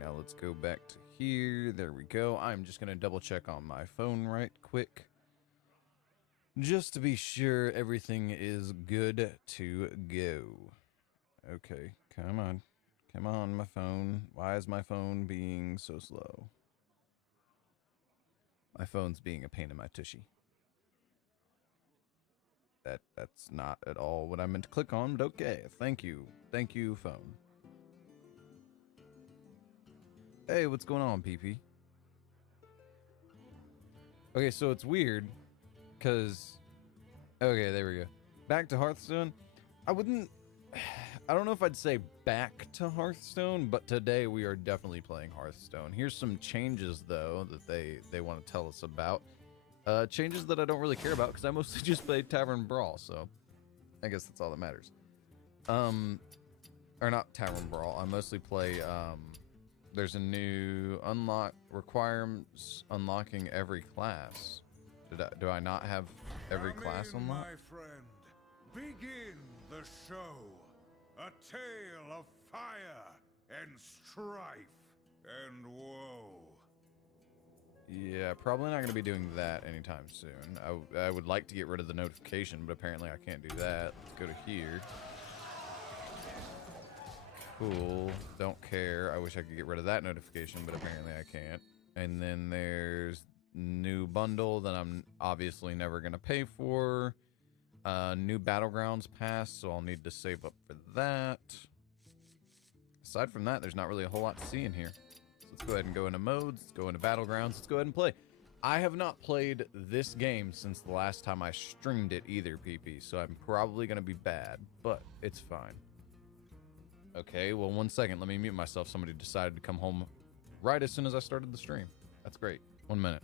now let's go back to here. There we go. I'm just going to double check on my phone right quick. Just to be sure everything is good to go. Okay, come on. Come on, my phone. Why is my phone being so slow? My phone's being a pain in my tushy. That's not at all what I meant to click on, but okay. Thank you. Thank you, phone. Hey, what's going on, PP? Okay, so it's weird, because... Okay, there we go. Back to Hearthstone. I don't know if I'd say back to Hearthstone, but today we are definitely playing Hearthstone. Here's some changes, though, that they want to tell us about. Changes that I don't really care about, because I mostly just play Tavern Brawl, so I guess that's all that matters. Or not Tavern Brawl, I mostly play, there's a new unlock requirements unlocking every class. Do I not have every class unlocked? My friend, begin the show. A tale of fire and strife and woe. Yeah, probably not going to be doing that anytime soon. I would like to get rid of the notification, but apparently I can't do that. Let's go to here. Cool. Don't care. I wish I could get rid of that notification, but apparently I can't. And then there's new bundle that I'm obviously never going to pay for. New Battlegrounds pass, so I'll need to save up for that. Aside from that, there's not really a whole lot to see in here. So let's go ahead and go into modes, let's go into Battlegrounds, let's go ahead and play. I have not played this game since the last time I streamed it either, PP, so I'm probably going to be bad, but it's fine. Okay, well, 1 second, let me mute myself. Somebody decided to come home right as soon as I started the stream. That's great. 1 minute.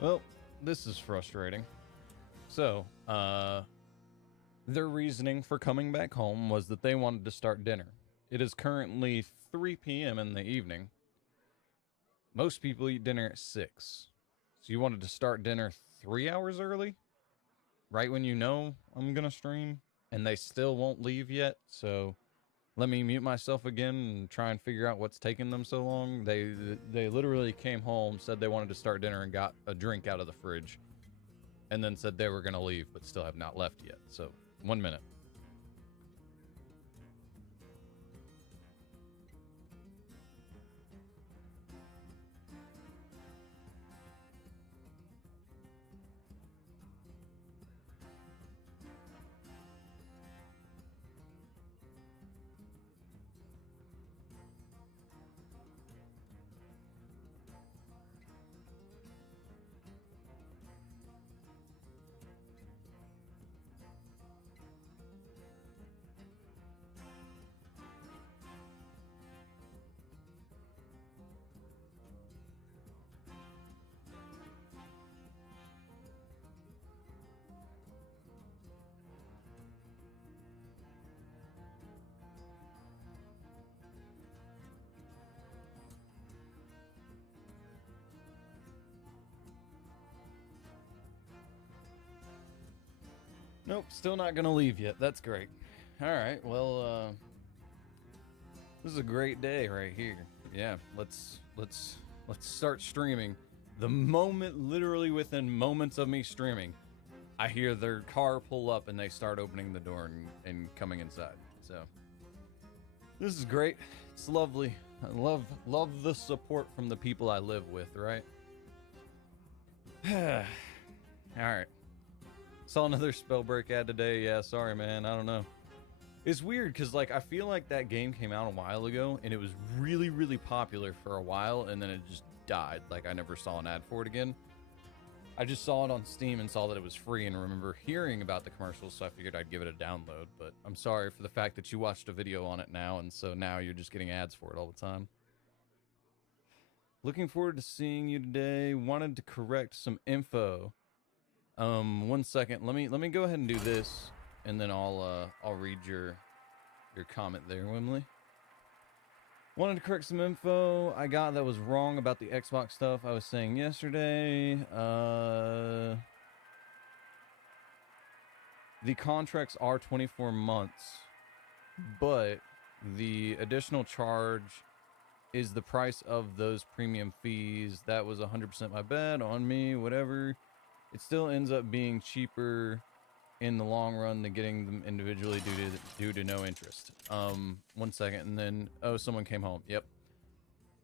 Well, this is frustrating. So, their reasoning for coming back home was that they wanted to start dinner. It is currently 3 p.m. in the evening. Most people eat dinner at 6. So you wanted to start dinner 3 hours early? Right when you know I'm gonna stream? And they still won't leave yet, so let me mute myself again and try and figure out what's taking them so long. They literally came home, said they wanted to start dinner, and got a drink out of the fridge. And then said they were gonna leave, but still have not left yet. So, 1 minute. Nope, still not gonna leave yet. That's great. All right, well, this is a great day right here. Yeah, let's start streaming. The moment, literally within moments of me streaming, I hear their car pull up and they start opening the door and coming inside. So this is great. It's lovely. I love the support from the people I live with, right? All right. Saw another Spellbreak ad today. Yeah, sorry, man. I don't know. It's weird because, like, I feel like that game came out a while ago and it was really, really popular for a while and then it just died. Like, I never saw an ad for it again. I just saw it on Steam and saw that it was free and remember hearing about the commercials, so I figured I'd give it a download. But I'm sorry for the fact that you watched a video on it now, and so now you're just getting ads for it all the time. Looking forward to seeing you today. Wanted to correct some info. 1 second. Let me go ahead and do this, and then I'll read your comment there, Wimley. Wanted to correct some info I got that was wrong about the Xbox stuff I was saying yesterday. The contracts are 24 months, but the additional charge is the price of those premium fees. That was 100% my bad, on me, whatever. It still ends up being cheaper in the long run than getting them individually due to no interest. 1 second, and then, oh, someone came home. Yep.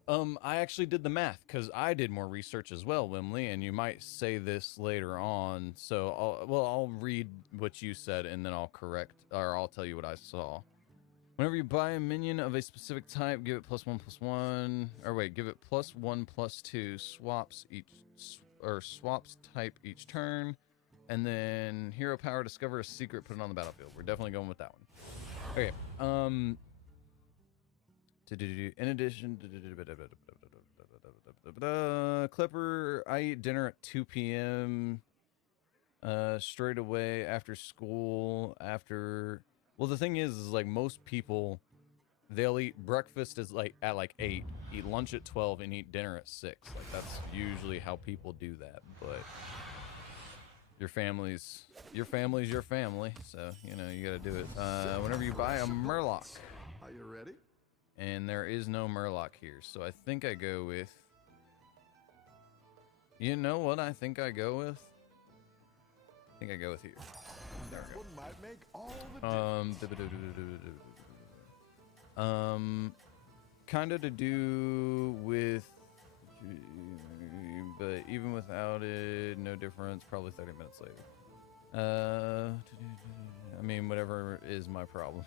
I actually did the math because I did more research as well, Wimley, and you might say this later on. So I'll read what you said and then I'll correct, or I'll tell you what I saw. Whenever you buy a minion of a specific type, give it +1/+1, or wait, give it +1/+2, swaps type each turn, and then hero power, discover a secret, put it on the battlefield. We're definitely going with that one. Okay, in addition, Clipper, I eat dinner at 2 p.m. Straight away after school, well, the thing is like most people, they'll eat breakfast at 8, eat lunch at 12, and eat dinner at 6. Like, that's usually how people do that, but your family's your family, so, you know, you gotta do it. Whenever you buy a Murloc. Are you ready? And there is no Murloc here, so I think I go with... You know what I think I go with? I think I go with here. There we go. What might make all the kind of to do with, but even without it, no difference. Probably 30 minutes later. I mean, whatever is my problem.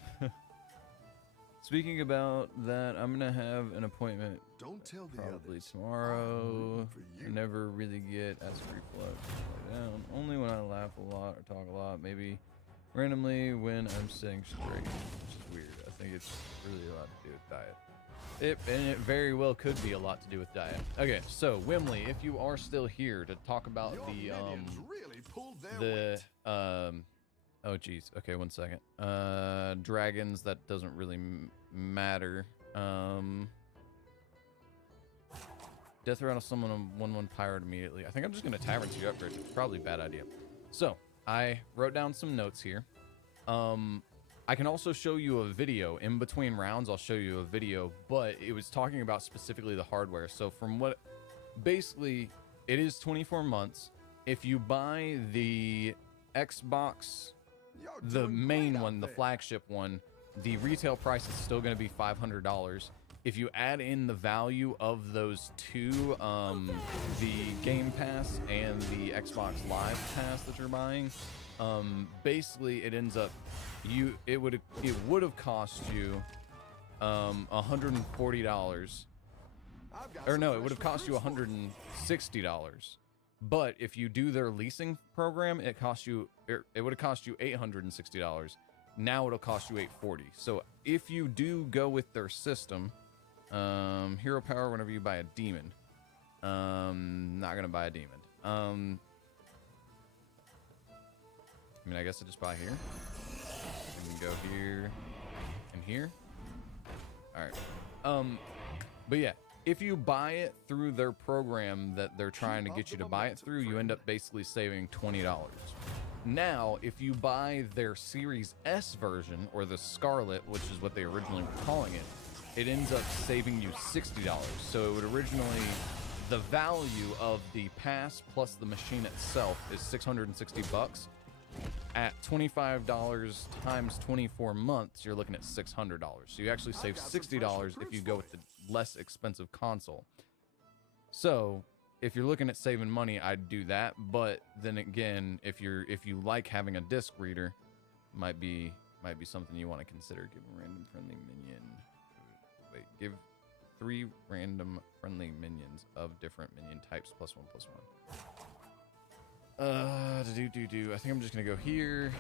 Speaking about that, I'm gonna have an appointment. Don't tell the probably others. tomorrow. For you. I never really get acid reflux. Down. Only when I laugh a lot or talk a lot. Maybe randomly when I'm sitting straight, which is weird. I think it's really a lot to do with diet. And it very well could be a lot to do with diet. Okay, so Wimley, if you are still here to talk about Your the minions really pulled their weight. oh geez, okay, one second. Dragons, that doesn't really matter. Death rattle summon a 1/1 pirate immediately. I think I'm just gonna tavern to upgrade. It's probably a bad idea. So I wrote down some notes here. I can also show you a video in between rounds. I'll show you a video, but it was talking about specifically the hardware. So from what, basically, it is 24 months. If you buy the Xbox, You're the doing main great out one, the there. flagship one, the retail price is still going to be $500. If you add in the value of those two, the Game Pass and the Xbox Live Pass that you're buying, basically it ends up, it would have cost you $140, I've got or some no, it fresh would have cost you recruits for $160. But if you do their leasing program, it would have cost you $860. Now it'll cost you $840. So if you do go with their system, hero power whenever you buy a demon. Not gonna buy a demon. I mean, I guess I just buy here. And go here and here. All right. But yeah, if you buy it through their program that they're trying to get you to buy it through, you end up basically saving $20. Now, if you buy their Series S version, or the Scarlet, which is what they originally were calling it, it ends up saving you $60. So it would originally, the value of the pass plus the machine itself is $660. At $25 times 24 months, you're looking at $600. So you actually save $60 if you go with the less expensive console. So if you're looking at saving money, I'd do that. But then again, if you like having a disc reader, might be something you want to consider. Give a random friendly minion. Wait, give 3 random friendly minions of different minion types +1/+1. I think I'm just gonna go here.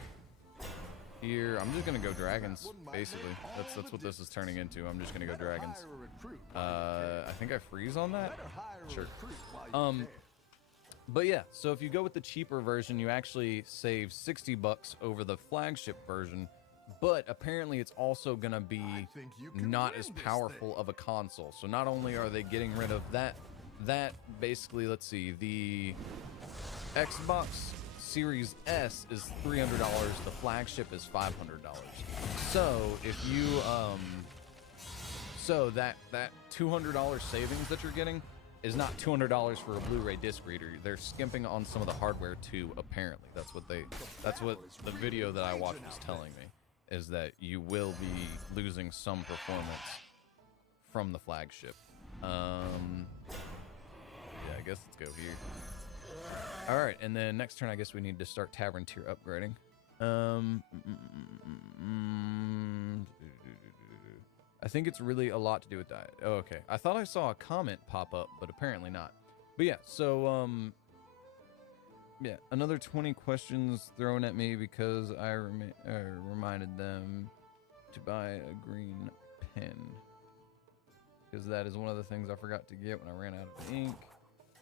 Here, I'm just gonna go dragons. Basically, that's what this is turning into. I'm just gonna go dragons. I think I freeze on that. Sure. But yeah, so if you go with the cheaper version, you actually save $60 over the flagship version. But apparently, it's also gonna be not as powerful of a console. So not only are they getting rid of that basically, let's see, the Xbox Series S is $300, the flagship is $500. So if you so that $200 savings that you're getting is not $200 for a Blu-ray disc reader. They're skimping on some of the hardware too, apparently. That's what the video that I watched was telling me, is that you will be losing some performance from the flagship. Yeah, I guess let's go here. All right, and then next turn, I guess we need to start tavern tier upgrading. I think it's really a lot to do with diet. Oh, okay. I thought I saw a comment pop up, but apparently not. But yeah, so yeah, another 20 questions thrown at me because I reminded them to buy a green pen, because that is one of the things I forgot to get when I ran out of ink.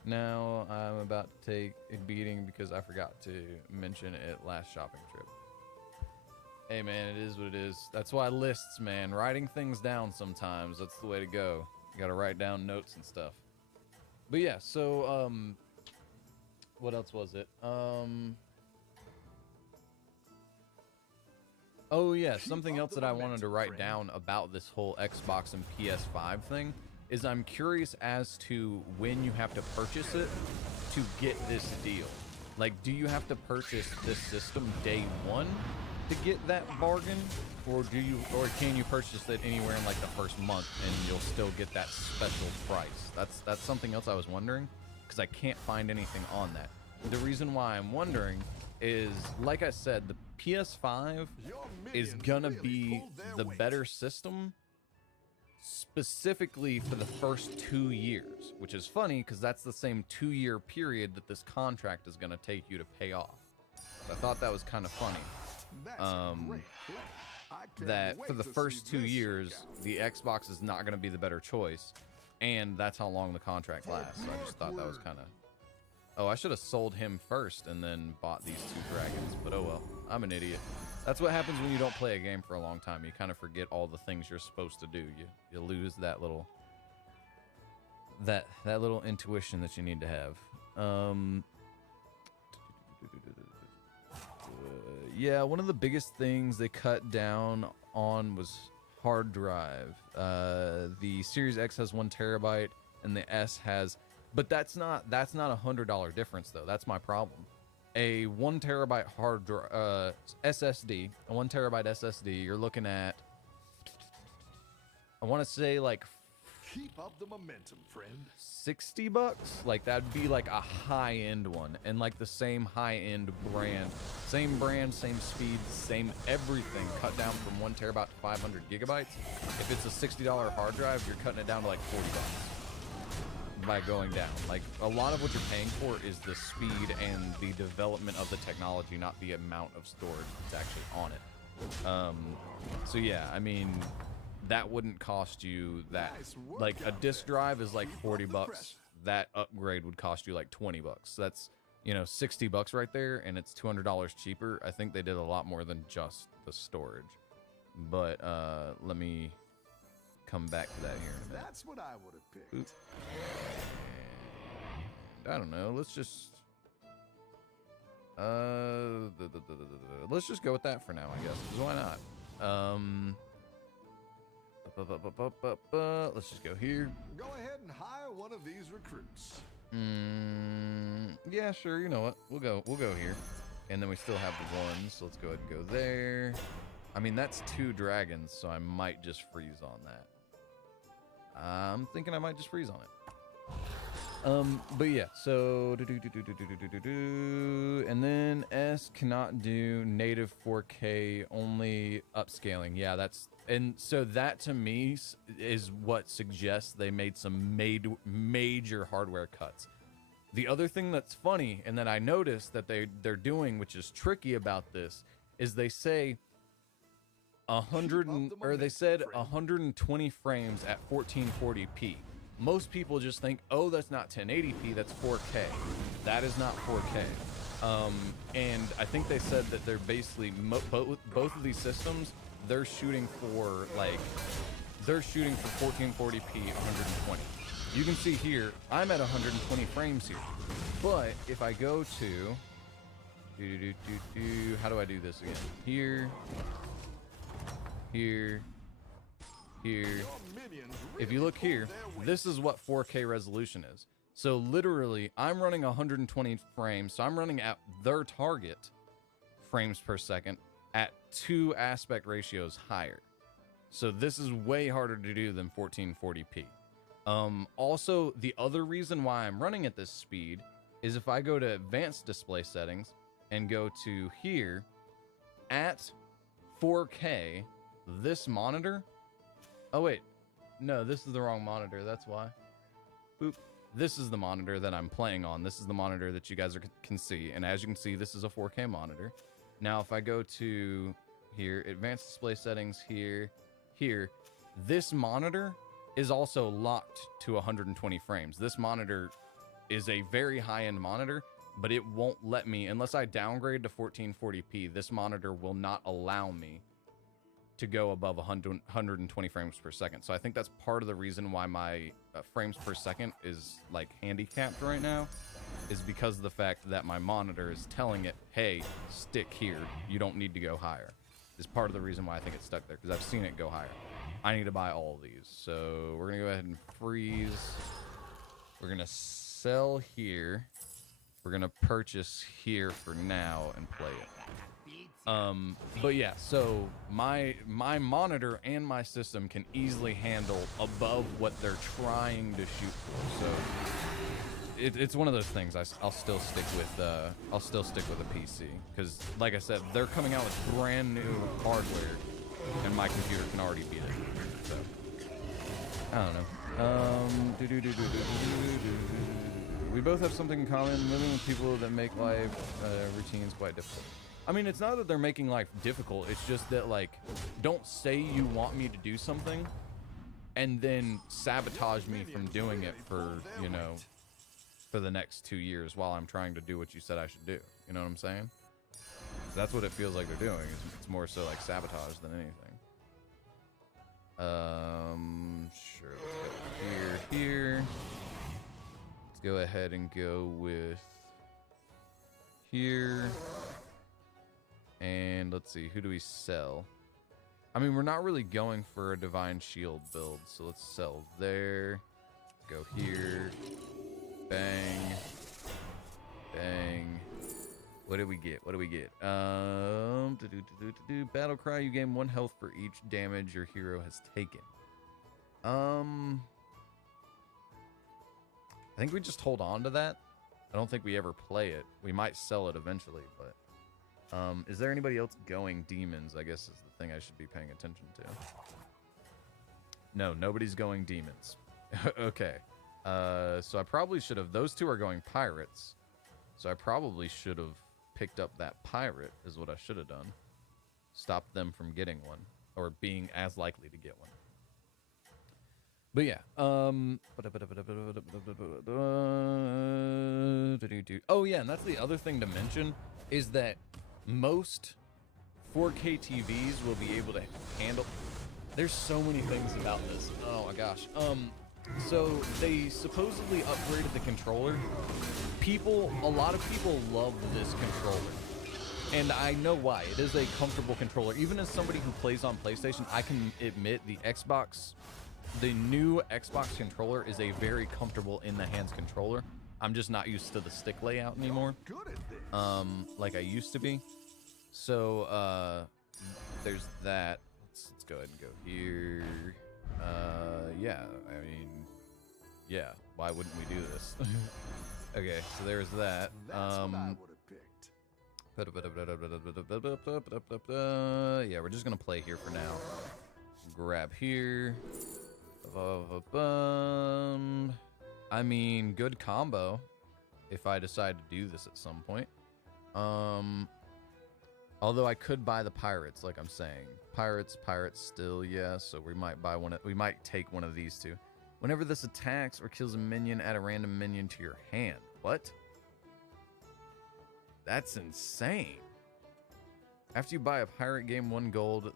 Now I'm about to take a beating because I forgot to mention it last shopping trip. Hey man, it is what it is. That's why lists, man. Writing things down sometimes, that's the way to go. You gotta write down notes and stuff. But yeah, so, what else was it? Oh yeah, something else that I wanted to write down about this whole Xbox and PS5 thing is I'm curious as to when you have to purchase it to get this deal. Like, do you have to purchase this system day one to get that bargain, or can you purchase it anywhere in like the first month and you'll still get that special price? That's something else I was wondering, because I can't find anything on that. The reason why I'm wondering is, like I said, the PS5 is gonna be the better system specifically for the first 2 years, which is funny because that's the same 2-year period that this contract is going to take you to pay off. So I thought that was kind of funny. that for the wait to first see 2 this years, shake out. the Xbox is not going to be the better choice, and that's how long the contract lasts. So I just thought that was kind of. Oh, I should have sold him first and then bought these 2 dragons, but oh well. I'm an idiot. That's what happens when you don't play a game for a long time. You kind of forget all the things you're supposed to do. You lose that little little intuition that you need to have. Yeah, one of the biggest things they cut down on was hard drive. The Series X has 1 terabyte and the S has, but that's not a $100 difference though. That's my problem. A 1 terabyte hard drive, SSD, a 1 terabyte SSD, you're looking at, I want to say like Keep up the momentum, friend. $60. Like that'd be like a high-end one, and like the same high-end brand, same speed, same everything, cut down from 1 terabyte to 500 gigabytes. If it's a $60 hard drive, you're cutting it down to like $40 by going down. Like a lot of what you're paying for is the speed and the development of the technology, not the amount of storage that's actually on it. So yeah, I mean, that wouldn't cost you that. Nice work Like a out disk there. drive is like Keep up 40 the bucks. pressure. That upgrade would cost you like 20 bucks. So that's, you know, 60 bucks right there, and it's $200 cheaper. I think they did a lot more than just the storage. But let me come back to that here in a minute. That's what I would have picked. Oop. And I don't know. Let's just let's just go with that for now, I guess. 'Cause why not? Let's just go here. Go ahead and hire one of these recruits. Yeah, sure. You know what? We'll go here, and then we still have the 1, so let's go ahead and go there. I mean, that's 2 dragons, so I might just freeze on that. I'm thinking I might just freeze on it. But yeah, so and then S cannot do native 4K, only upscaling. Yeah, and so that to me is what suggests they made some major hardware cuts. The other thing that's funny and that I noticed that they're doing, which is tricky about this, is they say 120 frames at 1440p. Most people just think, oh, that's not 1080p, that's 4K. That is not 4K. And I think they said that they're basically both of these systems, they're shooting for 1440p 120. You can see here, I'm at 120 frames here. But if I go to how do I do this again? Here. If you look here, this is what 4K resolution is. So literally, I'm running 120 frames, so I'm running at their target frames per second at 2 aspect ratios higher. So this is way harder to do than 1440p. Also, the other reason why I'm running at this speed is if I go to advanced display settings and go to here, at 4K, this monitor, oh wait, no, this is the wrong monitor, that's why. Boop. This is the monitor that I'm playing on. This is the monitor that you guys can see, and as you can see, this is a 4K monitor. Now, if I go to here, advanced display settings, here, this monitor is also locked to 120 frames. This monitor is a very high-end monitor, but it won't let me, unless I downgrade to 1440p, this monitor will not allow me to go above 120 frames per second. So I think that's part of the reason why my frames per second is like handicapped right now, is because of the fact that my monitor is telling it, hey, stick here, you don't need to go higher. Is part of the reason why I think it's stuck there, because I've seen it go higher. I need to buy all of these. So we're gonna go ahead and freeze. We're gonna sell here. We're gonna purchase here for now and play it. But yeah, so my monitor and my system can easily handle above what they're trying to shoot for. So it's one of those things. I'll still stick with a PC, because like I said, they're coming out with brand new hardware, and my computer can already beat it. So I don't know. We both have something in common: living with people that make life routines quite difficult. I mean, it's not that they're making life difficult. It's just that, like, don't say you want me to do something and then sabotage me from doing it for, you know, for the next 2 years while I'm trying to do what you said I should do. You know what I'm saying? That's what it feels like they're doing. It's more so like sabotage than anything. Sure, let's go here. Let's go ahead and go with here. And let's see, who do we sell? I mean, we're not really going for a Divine Shield build, so let's sell there. Go here. Bang. Bang. What did we get? What do we get? Battle Cry, you gain 1 health for each damage your hero has taken. I think we just hold on to that. I don't think we ever play it. We might sell it eventually, but is there anybody else going demons? I guess is the thing I should be paying attention to. No, nobody's going demons. Okay. So I probably should have... Those two are going pirates. So I probably should have picked up that pirate, is what I should have done. Stop them from getting one. Or being as likely to get one. But yeah. Oh yeah, and that's the other thing to mention, is that most 4K TVs will be able to handle... There's so many things about this. Oh my gosh. So they supposedly upgraded the controller. A lot of people love this controller. And I know why. It is a comfortable controller. Even as somebody who plays on PlayStation, I can admit the new Xbox controller is a very comfortable in the hands controller. I'm just not used to the stick layout anymore. Like I used to be. So there's that. Let's go ahead and go here. Yeah, I mean, yeah, why wouldn't we do this? Okay, so there's that. That's what I would have picked. Yeah, we're just gonna play here for now. Grab here. I mean, good combo if I decide to do this at some point. Although I could buy the pirates, like I'm saying. Pirates still, yeah, so we might buy one. We might take one of these two. Whenever this attacks or kills a minion, add a random minion to your hand. What? That's insane. After you buy a pirate, gain 1 gold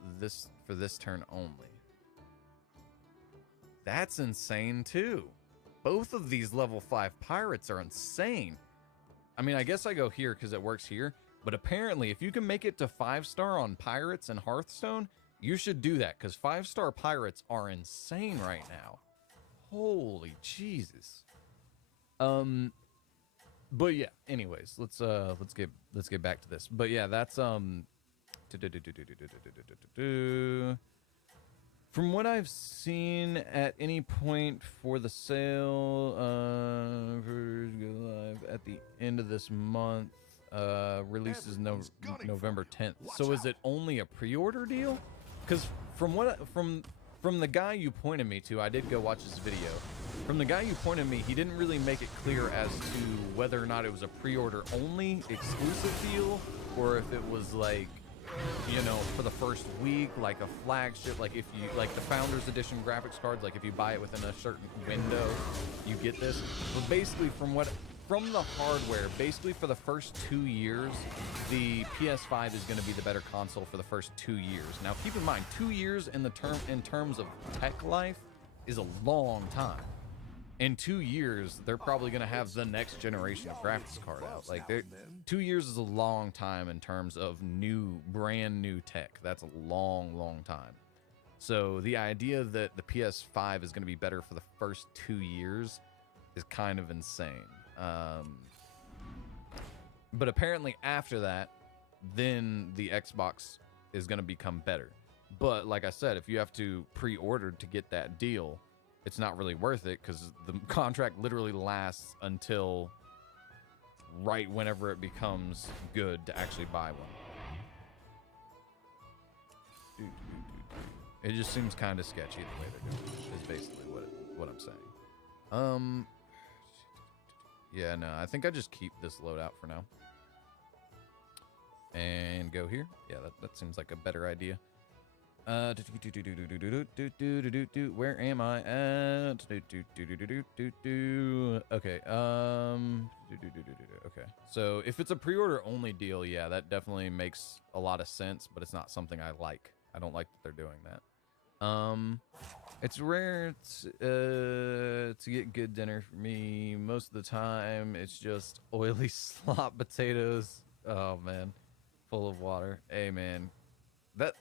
for this turn only. That's insane too. Both of these level 5 pirates are insane. I mean, I guess I go here because it works here. But apparently, if you can make it to 5-star on pirates and Hearthstone, you should do that, because 5-star pirates are insane right now. Holy Jesus. But yeah, anyways, let's get back to this. But yeah, that's from what I've seen at any point for the sale, at the end of this month. Releases November 10th. So is it only a pre-order deal? Because from the guy you pointed me to, I did go watch his video. From the guy you pointed me, he didn't really make it clear as to whether or not it was a pre-order only exclusive deal, or if it was like, you know, for the first week, like a flagship, like if you like the Founders Edition graphics cards, like if you buy it within a certain window, you get this. But basically, from the hardware, basically for the first 2 years, the PS5 is going to be the better console for the first 2 years. Now, keep in mind, 2 years in terms of tech life is a long time. In 2 years, they're probably going to have the next generation of graphics card out. Like, 2 years is a long time in terms of brand new tech. That's a long, long time. So the idea that the PS5 is going to be better for the first 2 years is kind of insane. But apparently after that, then the Xbox is going to become better. But like I said, if you have to pre-order to get that deal, it's not really worth it, because the contract literally lasts until right whenever it becomes good to actually buy one. It just seems kind of sketchy the way they're doing it, is basically what I'm saying. Yeah, no, I think I just keep this loadout for now. and go here. Yeah, that seems like a better idea. Where am I at? Okay. Okay. So if it's a pre-order only deal, yeah, that definitely makes a lot of sense, but it's not something I like. I don't like that they're doing that. It's rare to get good dinner for me. Most of the time, it's just oily slop potatoes. Oh man, full of water. Hey man, that.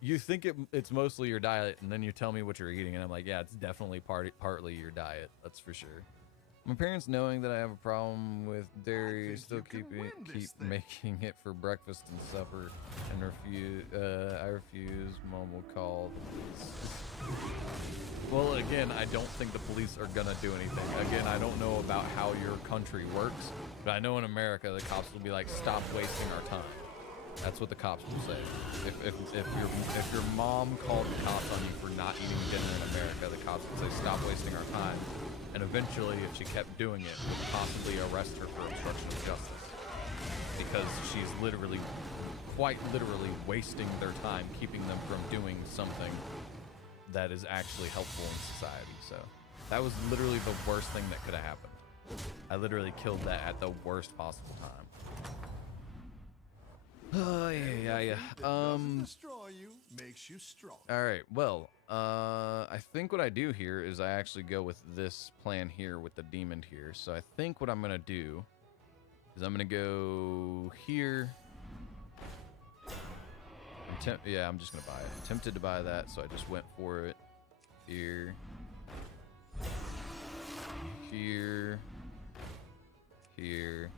You think it's mostly your diet, and then you tell me what you're eating, and I'm like, yeah, it's definitely partly your diet. That's for sure. My parents, knowing that I have a problem with dairy, still keep making it for breakfast and supper, and I refuse. Mom will call the police. Well, again, I don't think the police are gonna do anything. Again, I don't know about how your country works, but I know in America the cops will be like, stop wasting our time. That's what the cops will say. If your mom called the cops on you for not eating dinner in America, the cops would say, stop wasting our time. And eventually, if she kept doing it, would possibly arrest her for obstruction of justice. Because she's literally, quite literally, wasting their time, keeping them from doing something that is actually helpful in society. So that was literally the worst thing that could have happened. I literally killed that at the worst possible time. Oh, yeah. Destroy you makes you strong. All right. Well, I think what I do here is I actually go with this plan here with the demon here. So I think what I'm going to do is I'm going to go here. Yeah, I'm just going to buy it. I'm tempted to buy that, so I just went for it. Here. Here. Here.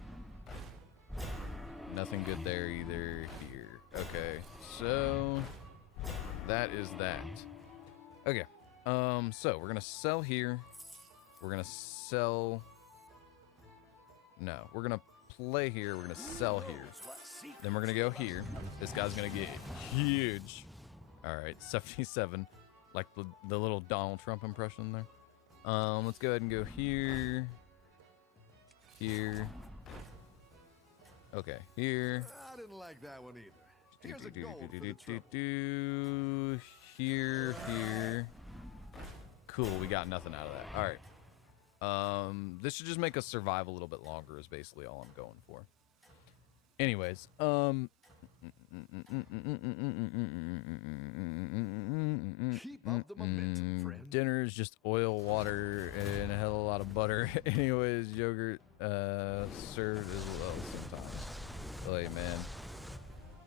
Nothing good there either. Here. Okay, so that is that. Okay, so we're gonna sell here. We're gonna sell. No, we're gonna play here. We're gonna sell here. Then we're gonna go here. This guy's gonna get huge. All right, 77, like the little Donald Trump impression there. Let's go ahead and go here. Here. Okay, here. I didn't like that one either. Here's a gold for the trouble. Here. Cool, we got nothing out of that. All right. This should just make us survive a little bit longer is basically all I'm going for. Anyways, Keep up the momentum, friend. dinner is just oil, water, and a hell of a lot of butter. Anyways, yogurt served as well sometimes. Like, man.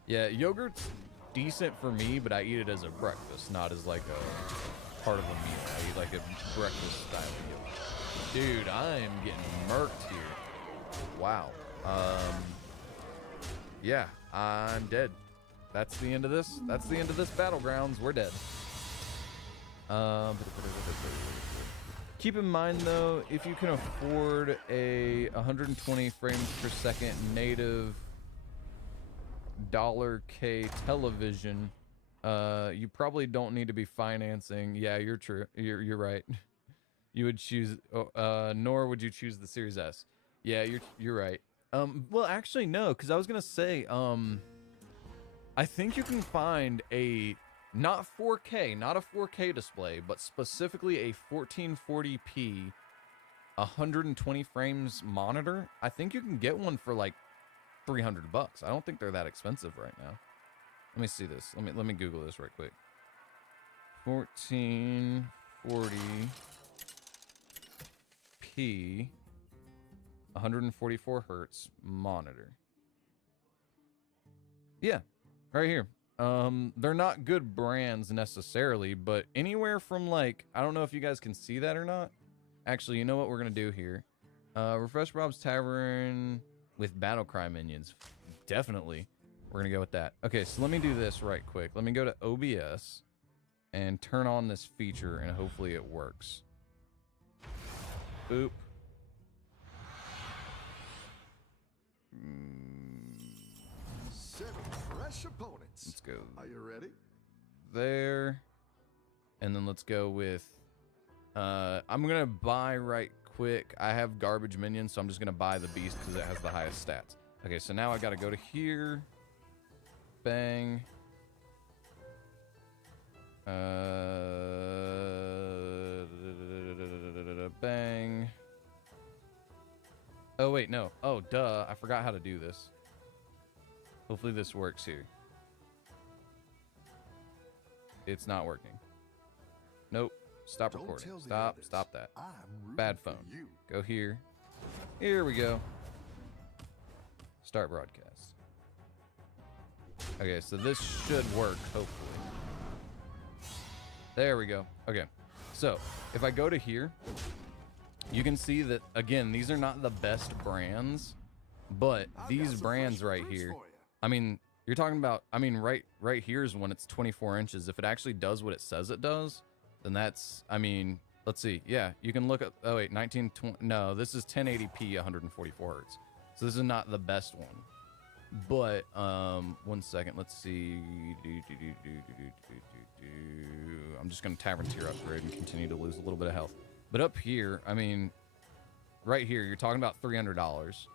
Yeah, yogurt's decent for me, but I eat it as a breakfast, not as like a part of a meal. I eat like a breakfast style meal. Dude, I am getting murked here. Wow. Yeah, I'm dead. That's the end of this. That's the end of this battlegrounds. We're dead. Keep in mind though, if you can afford a 120 frames per second native $K television, you probably don't need to be financing. Yeah, you're true. You're right. You would choose, nor would you choose the Series S. Yeah, you're right. Well, actually, no, because I was gonna say, I think you can find a not 4K, not a 4K display, but specifically a 1440p, 120 frames monitor. I think you can get one for like $300. I don't think they're that expensive right now. Let me see this. Let me Google this right quick. 1440p. 144 hertz monitor. Yeah, right here. They're not good brands necessarily, but anywhere from like, I don't know if you guys can see that or not. Actually, you know what we're gonna do here? Refresh Rob's Tavern with battle cry minions. Definitely. We're gonna go with that. Okay, so let me do this right quick. Let me go to OBS and turn on this feature and hopefully it works. Boop. Seven fresh opponents. Let's go. Are you ready? There. And then let's go with I'm gonna buy right quick. I have garbage minions, so I'm just gonna buy the beast because it has the highest stats. Okay, so now I got to go to here. Bang. Bang. Oh, wait, no. Oh, duh. I forgot how to do this. Hopefully this works here. It's not working. Nope. Stop recording. Stop that. Bad phone. Go here. Here we go. Start broadcast. Okay, so this should work, hopefully. There we go. Okay, so if I go to here, you can see that, again, these are not the best brands, but these brands right here, I mean, you're talking about, I mean, right here is when it's 24 inches. If it actually does what it says it does, then that's, I mean, let's see. Yeah, you can look at, oh wait, 1920, no, this is 1080p, 144 hertz. So this is not the best one. But, 1 second, let's see. I'm just going to Tavern Tier upgrade and continue to lose a little bit of health. But up here, I mean, right here, you're talking about $300.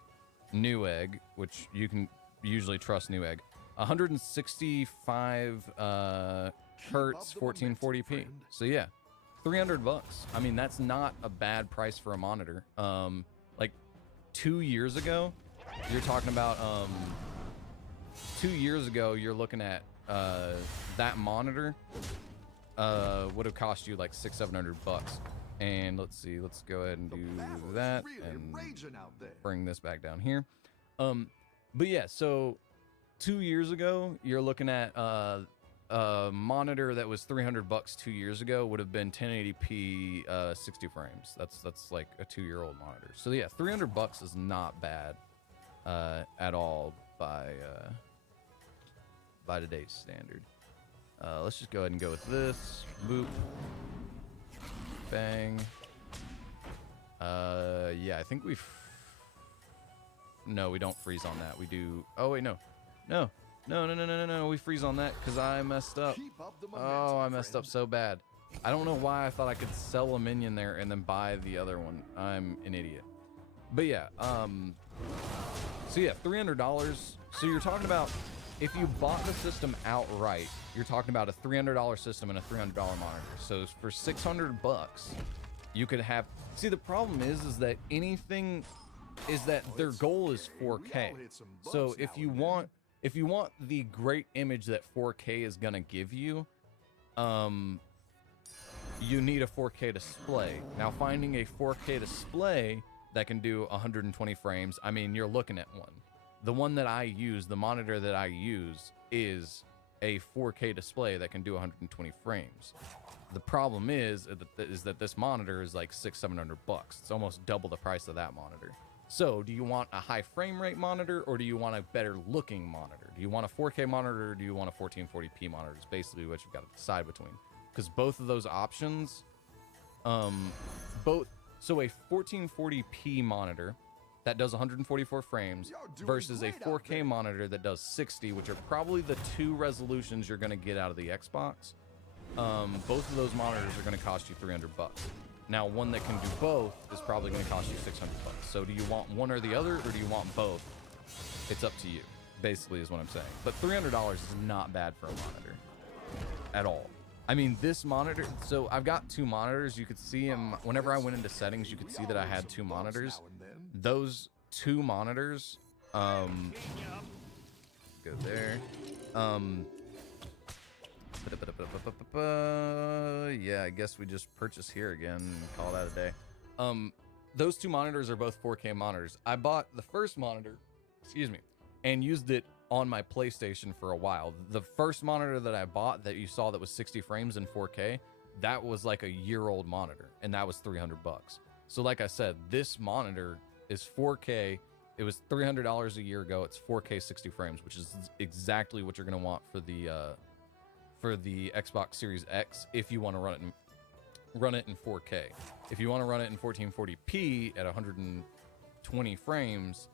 Newegg, which you can usually trust Newegg. 165 hertz, 1440p. So yeah, $300. I mean, that's not a bad price for a monitor. Like 2 years ago, you're talking about 2 years ago, you're looking at that monitor would have cost you like $600-700. And let's see, let's go ahead and do that and bring this back down here. But yeah, so 2 years ago, you're looking at a monitor that was $300 2 years ago would have been 1080p 60 frames. That's like a 2-year-old monitor. So yeah, $300 is not bad at all by today's standard. Let's just go ahead and go with this. Boop. Bang. Yeah, I think no, we don't freeze on that. We do. Oh wait, no. We freeze on that because I messed up. Oh, I messed up so bad. I don't know why I thought I could sell a minion there and then buy the other one. I'm an idiot. But yeah, so yeah, $300. So you're talking about, if you bought the system outright, you're talking about a $300 system and a $300 monitor. So for $600, you could have. See, the problem is that anything is that their goal is 4K. So if you want the great image that 4K is gonna give you, you need a 4K display. Now, finding a 4K display that can do 120 frames, I mean, you're looking at one. The one that I use, the monitor that I use, is a 4K display that can do 120 frames. The problem is that this monitor is like $600-700. It's almost double the price of that monitor. So, do you want a high frame rate monitor, or do you want a better looking monitor? Do you want a 4K monitor, or do you want a 1440p monitor? It's basically what you've got to decide between. Because both of those options, so a 1440p monitor that does 144 frames versus a 4K monitor that does 60, which are probably the two resolutions you're going to get out of the Xbox. Both of those monitors are going to cost you $300. Now, one that can do both is probably going to cost you $600. So do you want one or the other, or do you want both? It's up to you, basically, is what I'm saying. But $300 is not bad for a monitor at all. I mean, this monitor, so I've got two monitors. You could see them, whenever I went into settings, you could see that I had two monitors. Those two monitors, go there. Yeah, I guess we just purchase here again and call that a day. Those two monitors are both 4K monitors. I bought the first monitor, and used it on my PlayStation for a while. The first monitor that I bought that you saw that was 60 frames in 4K, that was like a year-old monitor, and that was $300. So like I said, this monitor is 4K. It was $300 a year ago. It's 4K 60 frames, which is exactly what you're going to want for the Xbox Series X if you want to run it in 4K. If you want to run it in 1440p at 120 frames,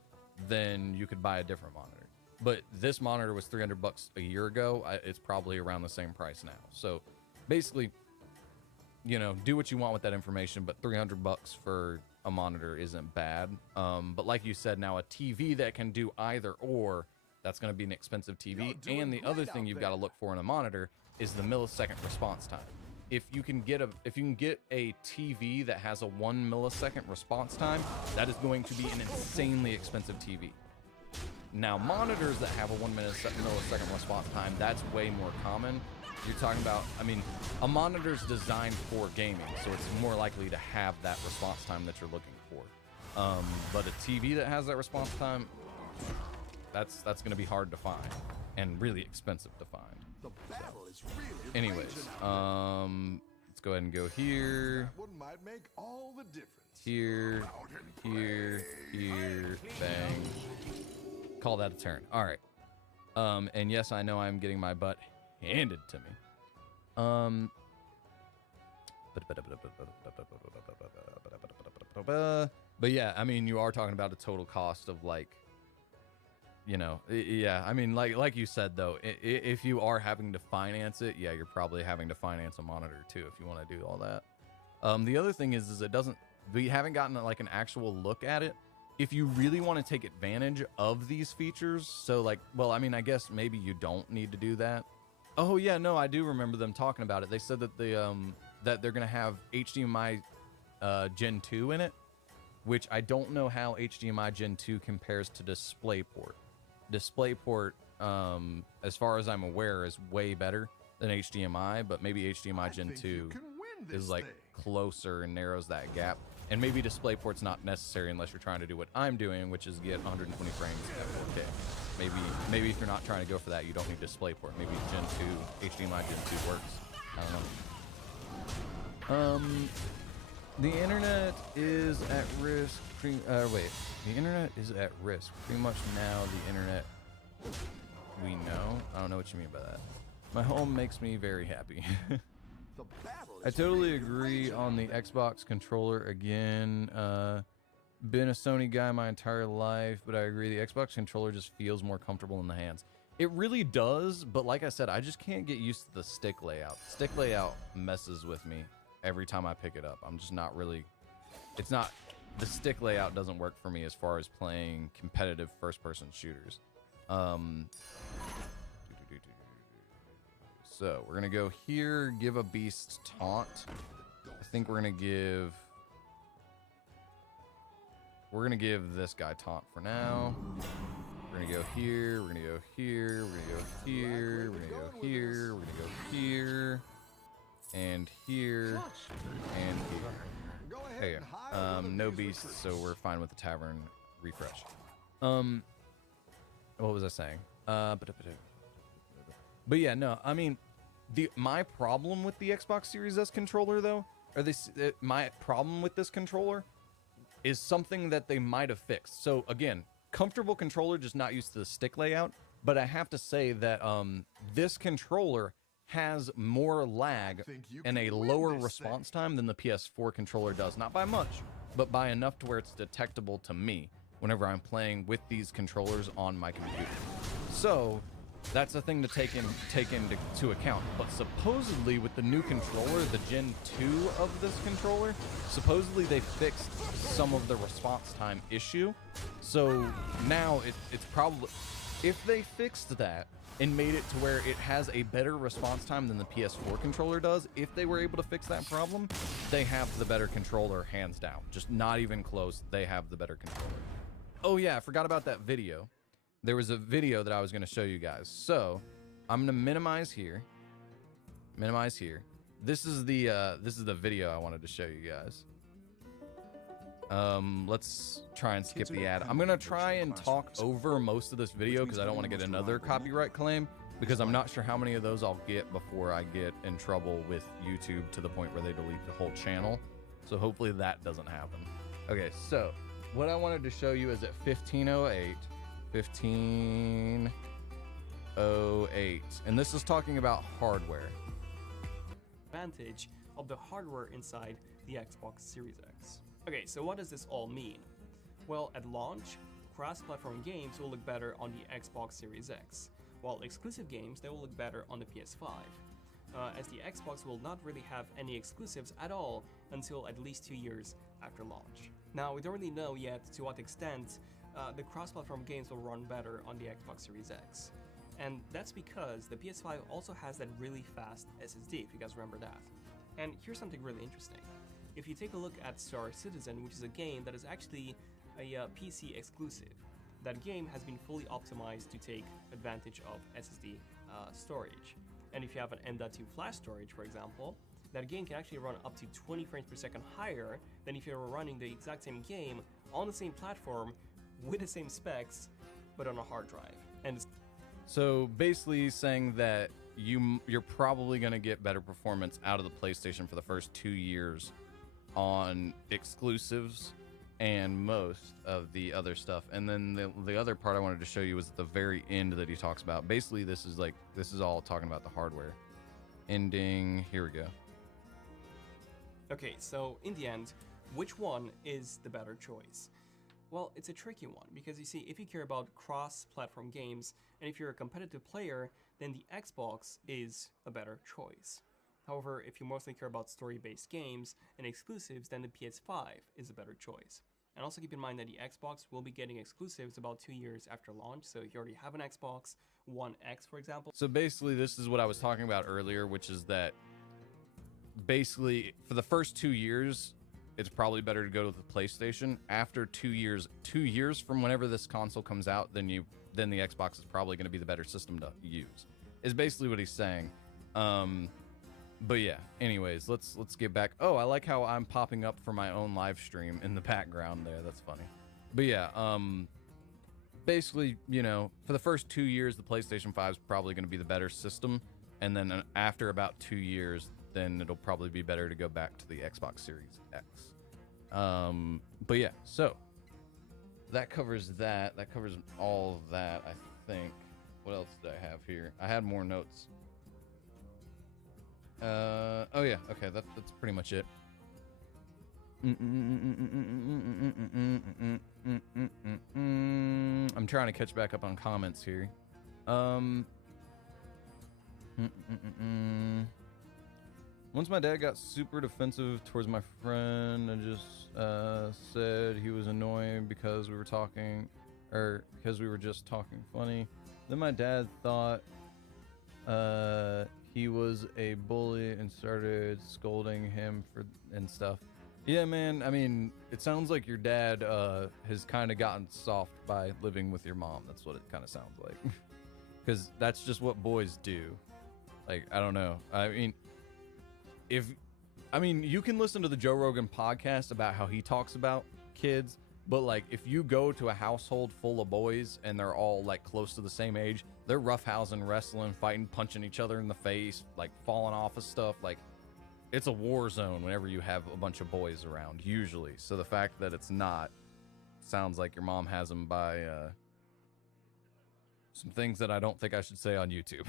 then you could buy a different monitor. But this monitor was $300 a year ago. It's probably around the same price now. So basically, you know, do what you want with that information, but $300 for a monitor isn't bad. But like you said, now a TV that can do either or, that's going to be an expensive TV. And the other thing you've got to look for in a monitor is the millisecond response time. If you can get a TV that has a 1 millisecond response time, that is going to be an insanely expensive TV. Now, monitors that have a 1 millisecond response time, that's way more common. You're talking about, I mean, a monitor's designed for gaming, so it's more likely to have that response time that you're looking for. But a TV that has that response time, that's going to be hard to find and really expensive to find. The battle is really Anyways, let's go ahead and go here, That one might make all the difference. here, here, bang. Call that a turn. All right. And yes, I know I'm getting my butt handed to me. But yeah, I mean, you are talking about a total cost of like, you know, yeah. I mean, like you said though, if you are having to finance it, yeah, you're probably having to finance a monitor too if you want to do all that. The other thing is it doesn't. We haven't gotten like an actual look at it. If you really want to take advantage of these features, so like, well, I mean, I guess maybe you don't need to do that. Oh yeah, no, I do remember them talking about it. They said that that they're gonna have HDMI Gen 2 in it, which I don't know how HDMI Gen 2 compares to DisplayPort. DisplayPort, as far as I'm aware, is way better than HDMI, but maybe HDMI Gen 2 is like closer and narrows that gap. And maybe DisplayPort's not necessary unless you're trying to do what I'm doing, which is get 120 frames at 4K. Maybe if you're not trying to go for that, you don't need DisplayPort. Maybe Gen 2, HDMI Gen 2 works. I don't know. The internet is at risk. The internet is at risk. Pretty much now the internet we know. I don't know what you mean by that. My home makes me very happy. I totally agree on the Xbox controller again. Been a Sony guy my entire life, but I agree the Xbox controller just feels more comfortable in the hands. It really does, but like I said, I just can't get used to the stick layout. Stick layout messes with me every time I pick it up. I'm just not really... The stick layout doesn't work for me as far as playing competitive first-person shooters. So we're gonna go here, give a beast taunt. I think we're gonna give this guy taunt for now. We're gonna go here, we're gonna go here, we're gonna go here, we're gonna go here, we're gonna go here, and here, and here. There you go. No beasts, so we're fine with the tavern refresh. What was I saying? But yeah, no, I mean, my problem with the Xbox Series S controller, though, my problem with this controller is something that they might have fixed. So again, comfortable controller, just not used to the stick layout. But I have to say that this controller has more lag and a lower response time than the PS4 controller does. Not by much, but by enough to where it's detectable to me whenever I'm playing with these controllers on my computer. So that's a thing to take into account. But supposedly with the new controller, the Gen 2 of this controller, supposedly they fixed some of the response time issue. So now it's probably, if they fixed that and made it to where it has a better response time than the PS4 controller does, if they were able to fix that problem, they have the better controller hands down. Just not even close. They have the better controller. Oh yeah, I forgot about that video. There was a video that I was going to show you guys. So I'm going to minimize here. Minimize here. This is the video I wanted to show you guys. Let's try and skip the ad. I'm going to try and talk over most of this video because I don't want to get another copyright claim, because I'm not sure how many of those I'll get before I get in trouble with YouTube to the point where they delete the whole channel. So hopefully that doesn't happen. Okay, so what I wanted to show you is at 1508, and this is talking about hardware. Advantage of the hardware inside the Xbox Series X. Okay, so what does this all mean? Well, at launch, cross-platform games will look better on the Xbox Series X, while exclusive games, they will look better on the PS5. As the Xbox will not really have any exclusives at all until at least 2 years after launch. Now, we don't really know yet to what extent the cross-platform games will run better on the Xbox Series X. And that's because the PS5 also has that really fast SSD, if you guys remember that. And here's something really interesting. If you take a look at Star Citizen, which is a game that is actually a PC exclusive, that game has been fully optimized to take advantage of SSD storage. And if you have an M.2 flash storage, for example, that game can actually run up to 20 frames per second higher than if you were running the exact same game on the same platform with the same specs, but on a hard drive. And So basically saying that you're probably going to get better performance out of the PlayStation for the first 2 years on exclusives and most of the other stuff. And then the other part I wanted to show you was at the very end that he talks about. Basically, this is all talking about the hardware. Ending, here we go. okay, so in the end, which one is the better choice? Well, it's a tricky one because you see, if you care about cross-platform games and if you're a competitive player, then the Xbox is a better choice. However, if you mostly care about story-based games and exclusives, then the PS5 is a better choice. And also keep in mind that the Xbox will be getting exclusives about 2 years after launch, so if you already have an Xbox One X, for example. So basically, this is what I was talking about earlier, which is that basically for the first 2 years, it's probably better to go to the PlayStation. After 2 years from whenever this console comes out, then the Xbox is probably going to be the better system to use. Is basically what he's saying. But yeah, anyways, let's get back. Oh, I like how I'm popping up for my own live stream in the background there. That's funny. But yeah, basically, you know, for the first 2 years, the PlayStation 5 is probably going to be the better system. And then after about 2 years, then it'll probably be better to go back to the Xbox Series X. But yeah, so that covers that. That covers all of that, I think. What else did I have here? I had more notes. Oh yeah, okay, that's pretty much it. I'm trying to catch back up on comments here. Once my dad got super defensive towards my friend and just said he was annoying because we were talking, or because we were just talking funny. Then my dad thought he was a bully and started scolding him and stuff. Yeah, man, I mean, it sounds like your dad has kind of gotten soft by living with your mom. That's what it kind of sounds like. Because that's just what boys do. Like, I don't know. I mean, you can listen to the Joe Rogan podcast about how he talks about kids, but like if you go to a household full of boys and they're all like close to the same age, they're roughhousing, wrestling, fighting, punching each other in the face, like falling off of stuff. Like it's a war zone whenever you have a bunch of boys around, usually. So the fact that it's not sounds like your mom has them by some things that I don't think I should say on YouTube.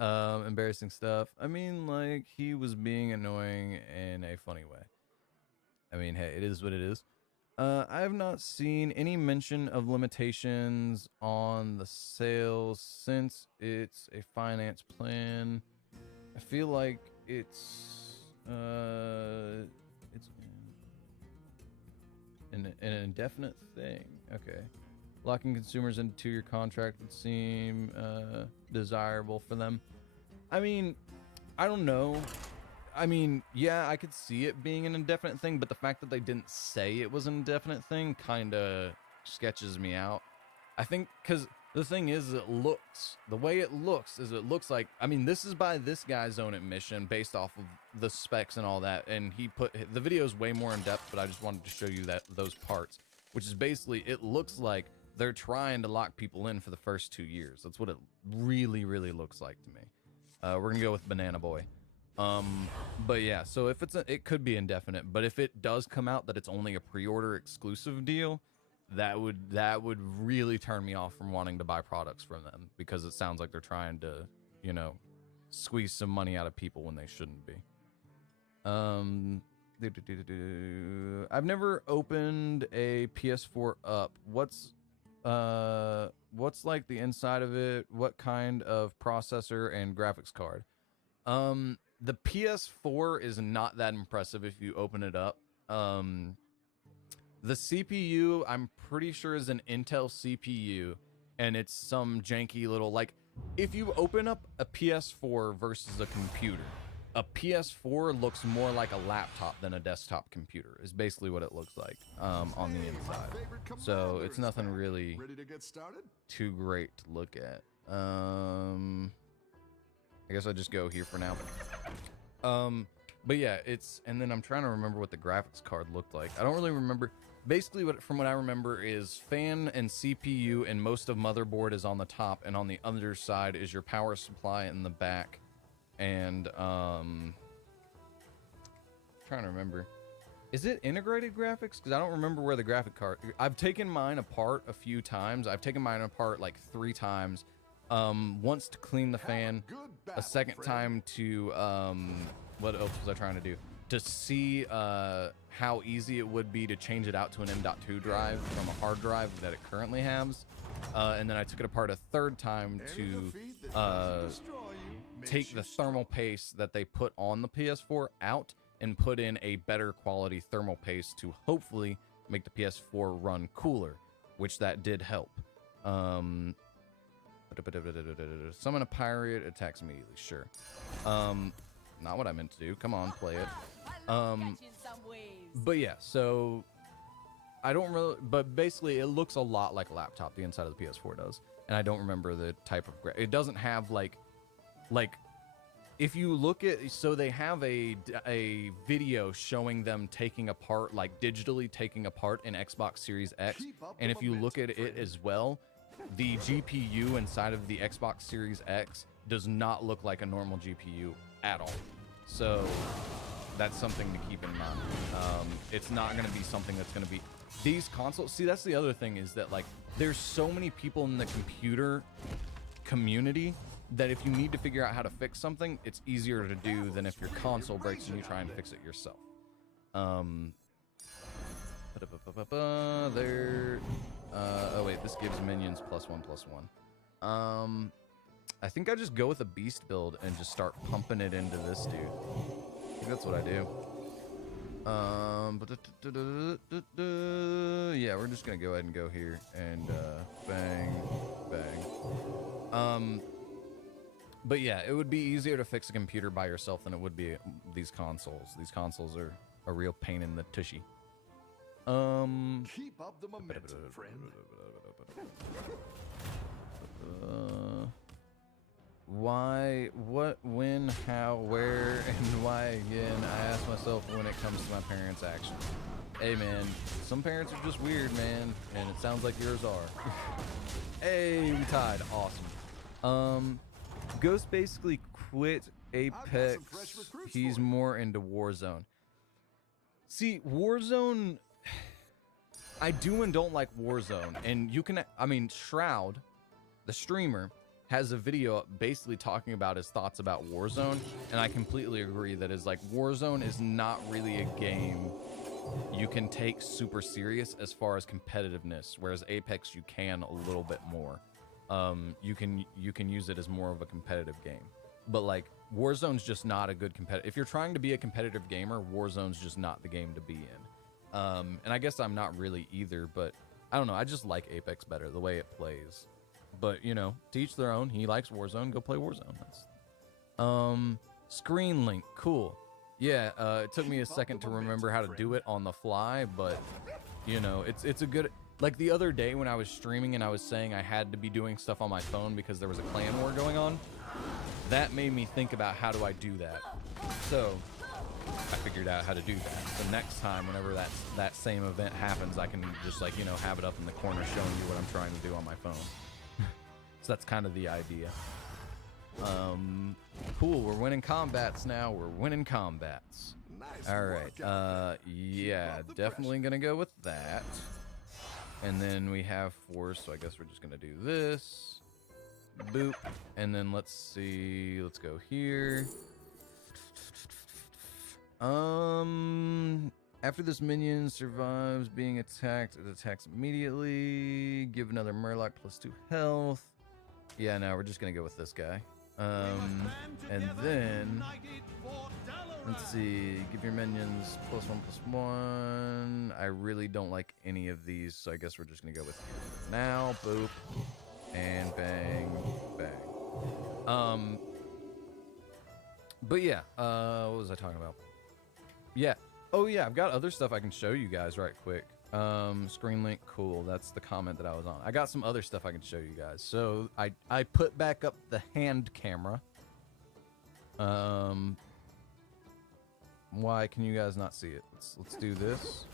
Embarrassing stuff. I mean, like, he was being annoying in a funny way. I mean, hey, it is what it is. I have not seen any mention of limitations on the sales since it's a finance plan. I feel like it's an indefinite thing. Okay. Locking consumers into 2-year contract would seem desirable for them. I mean, I don't know. I mean, yeah, I could see it being an indefinite thing, but the fact that they didn't say it was an indefinite thing kind of sketches me out. I think because the thing is, the way it looks is it looks like, I mean, this is by this guy's own admission based off of the specs and all that. And the video is way more in depth, but I just wanted to show you those parts, which is basically, it looks like they're trying to lock people in for the first 2 years. That's what it really, really looks like to me. We're gonna go with Banana Boy. But yeah, so if it could be indefinite, but if it does come out that it's only a pre-order exclusive deal, that would really turn me off from wanting to buy products from them, because it sounds like they're trying to, you know, squeeze some money out of people when they shouldn't be. I've never opened a PS4 up. What's like the inside of it? What kind of processor and graphics card? The PS4 is not that impressive if you open it up. The CPU, I'm pretty sure, is an Intel CPU, and it's some janky little, like, if you open up a PS4 versus a computer, a PS4 looks more like a laptop than a desktop computer, is basically what it looks like on the inside. So it's nothing really Ready to get started? too great to look at. I guess I'll just go here for now. But yeah, and then I'm trying to remember what the graphics card looked like. I don't really remember. Basically, from what I remember is fan and CPU, and most of motherboard is on the top, and on the other side is your power supply in the back. And trying to remember, is it integrated graphics? Because I don't remember where the graphic card. I've taken mine apart a few times. I've taken mine apart like 3 times. Once to clean the fan, a second time to what else was I trying to do? To see how easy it would be to change it out to an M.2 drive from a hard drive that it currently has. And then I took it apart a 3rd time to take the thermal paste that they put on the PS4 out and put in a better quality thermal paste to hopefully make the PS4 run cooler, which that did help. Summon a pirate, attacks immediately, sure. Not what I meant to do. Come on, play it. But yeah, so I don't really, but basically it looks a lot like a laptop, the inside of the PS4 does. And I don't remember the type of, it doesn't have like if you look at, so they have a video showing them taking apart, like digitally taking apart an Xbox Series X. And if you look at it as well, the GPU inside of the Xbox Series X does not look like a normal GPU at all. So that's something to keep in mind. It's not going to be something that's going to be these consoles. See, that's the other thing, is that like there's so many people in the computer community that if you need to figure out how to fix something, it's easier to do than if your console breaks and you try and fix it yourself. There. Oh wait, this gives minions +1/+1. I think I just go with a beast build and just start pumping it into this dude. I think that's what I do. Yeah, we're just gonna go ahead and go here and bang, bang. But yeah, it would be easier to fix a computer by yourself than it would be these consoles. These consoles are a real pain in the tushy. Keep up the momentum, friend. Why, what, when, how, where, and why again? I ask myself when it comes to my parents' actions. Hey man, some parents are just weird, man, and it sounds like yours are. Hey, we tied. Awesome. Ghost basically quit Apex. He's more into Warzone. See, Warzone, I do and don't like Warzone. And you can, I mean, Shroud, the streamer, has a video basically talking about his thoughts about Warzone. And I completely agree that is like, Warzone is not really a game you can take super serious as far as competitiveness, whereas Apex you can a little bit more. You can use it as more of a competitive game, but like Warzone's just not a good competitive. If you're trying to be a competitive gamer, Warzone's just not the game to be in. And I guess I'm not really either, but I don't know. I just like Apex better, the way it plays. But you know, to each their own. He likes Warzone, go play Warzone. That's screen link, cool. Yeah, it took me a second to remember how to do it on the fly, but you know, it's a good. Like the other day when I was streaming and I was saying I had to be doing stuff on my phone because there was a clan war going on, that made me think about how do I do that. So I figured out how to do that. So next time, whenever that same event happens, I can just like, you know, have it up in the corner showing you what I'm trying to do on my phone. So that's kind of the idea. Cool, we're winning combats now. We're winning combats. Nice. All right. Yeah, definitely gonna go with that. And then we have force, so I guess we're just gonna do this. Boop. And then let's see. Let's go here. After this minion survives being attacked, it attacks immediately. Give another Murloc +2 health. Yeah, no, we're just gonna go with this guy. And then Let's see. Give your minions +1/+1. I really don't like any of these, so I guess we're just gonna go with now. Boop. And bang. Bang. But yeah, what was I talking about? Yeah. Oh yeah, I've got other stuff I can show you guys right quick. Screen link, cool. That's the comment that I was on. I got some other stuff I can show you guys. So I put back up the hand camera. Why can you guys not see it? Let's do this.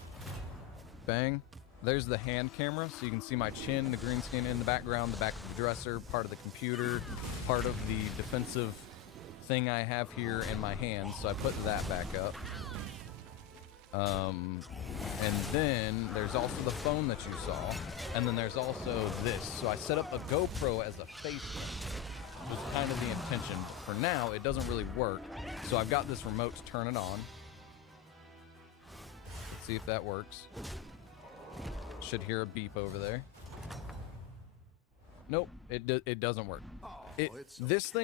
Bang. There's the hand camera, so you can see my chin, the green screen in the background, the back of the dresser, part of the computer, part of the defensive thing I have here in my hand. So I put that back up. And then there's also the phone that you saw, and then there's also this. So I set up a GoPro as a face cam. Was kind of the intention. For now, it doesn't really work, so I've got this remote to turn it on. Let's see if that works. Should hear a beep over there. Nope, it doesn't work. This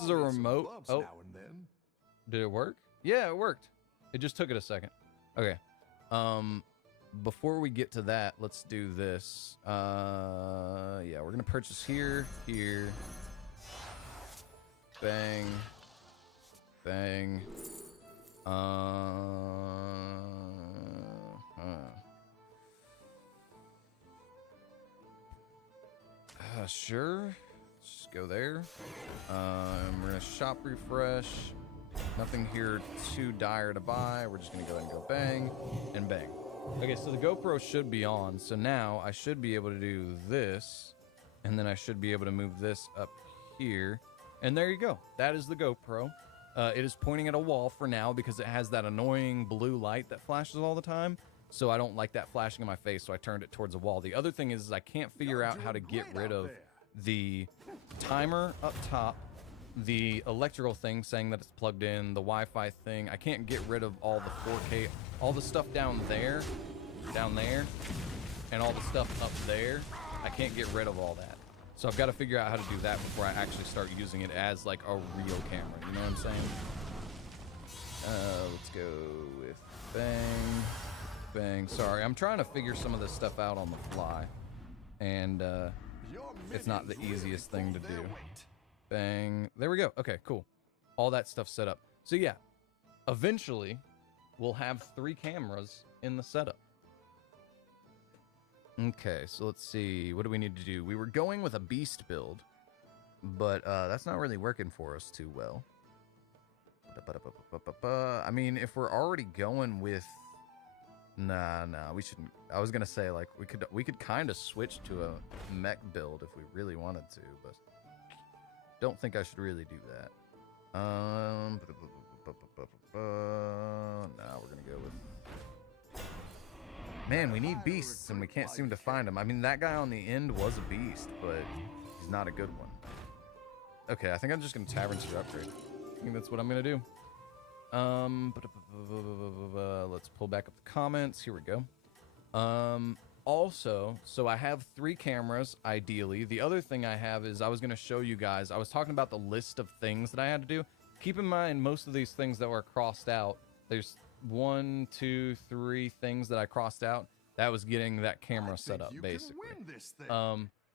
is a remote. Oh, did it work? Yeah, it worked. It just took it a second. Okay. Before we get to that, let's do this. Yeah, we're gonna purchase here. Bang. Bang. Sure. Just go there. We're gonna shop refresh. Nothing here too dire to buy. We're just gonna go ahead and go bang and bang. Okay, so the GoPro should be on. So now I should be able to do this, and then I should be able to move this up here. And there you go. That is the GoPro. It is pointing at a wall for now because it has that annoying blue light that flashes all the time. So I don't like that flashing in my face, so I turned it towards a wall. The other thing is I can't figure out how to get rid of the timer up top, the electrical thing saying that it's plugged in, the Wi-Fi thing. I can't get rid of all the 4K, all the stuff down there, and all the stuff up there. I can't get rid of all that. So I've got to figure out how to do that before I actually start using it as like a real camera. You know what I'm saying? Let's go with bang, bang. Sorry, I'm trying to figure some of this stuff out on the fly, and it's not the easiest thing to do. Bang. There we go. Okay, cool. All that stuff set up. So yeah, eventually we'll have 3 cameras in the setup. Okay, so let's see. What do we need to do? We were going with a beast build, but that's not really working for us too well. I mean, if we're already going with... Nah, we shouldn't. I was gonna say, like, we could kind of switch to a mech build if we really wanted to, but don't think I should really do that. Nah, we're gonna go with... Man, we need beasts, and we can't seem to find them. I mean, that guy on the end was a beast, but he's not a good one. Okay, I think I'm just gonna tavern to upgrade. I think that's what I'm gonna do. Let's pull back up the comments. Here we go. Also, so I have 3 cameras, ideally. The other thing I have is I was gonna show you guys. I was talking about the list of things that I had to do. Keep in mind, most of these things that were crossed out, there's 1, 2, 3 things that I crossed out. That was getting that camera set up, basically.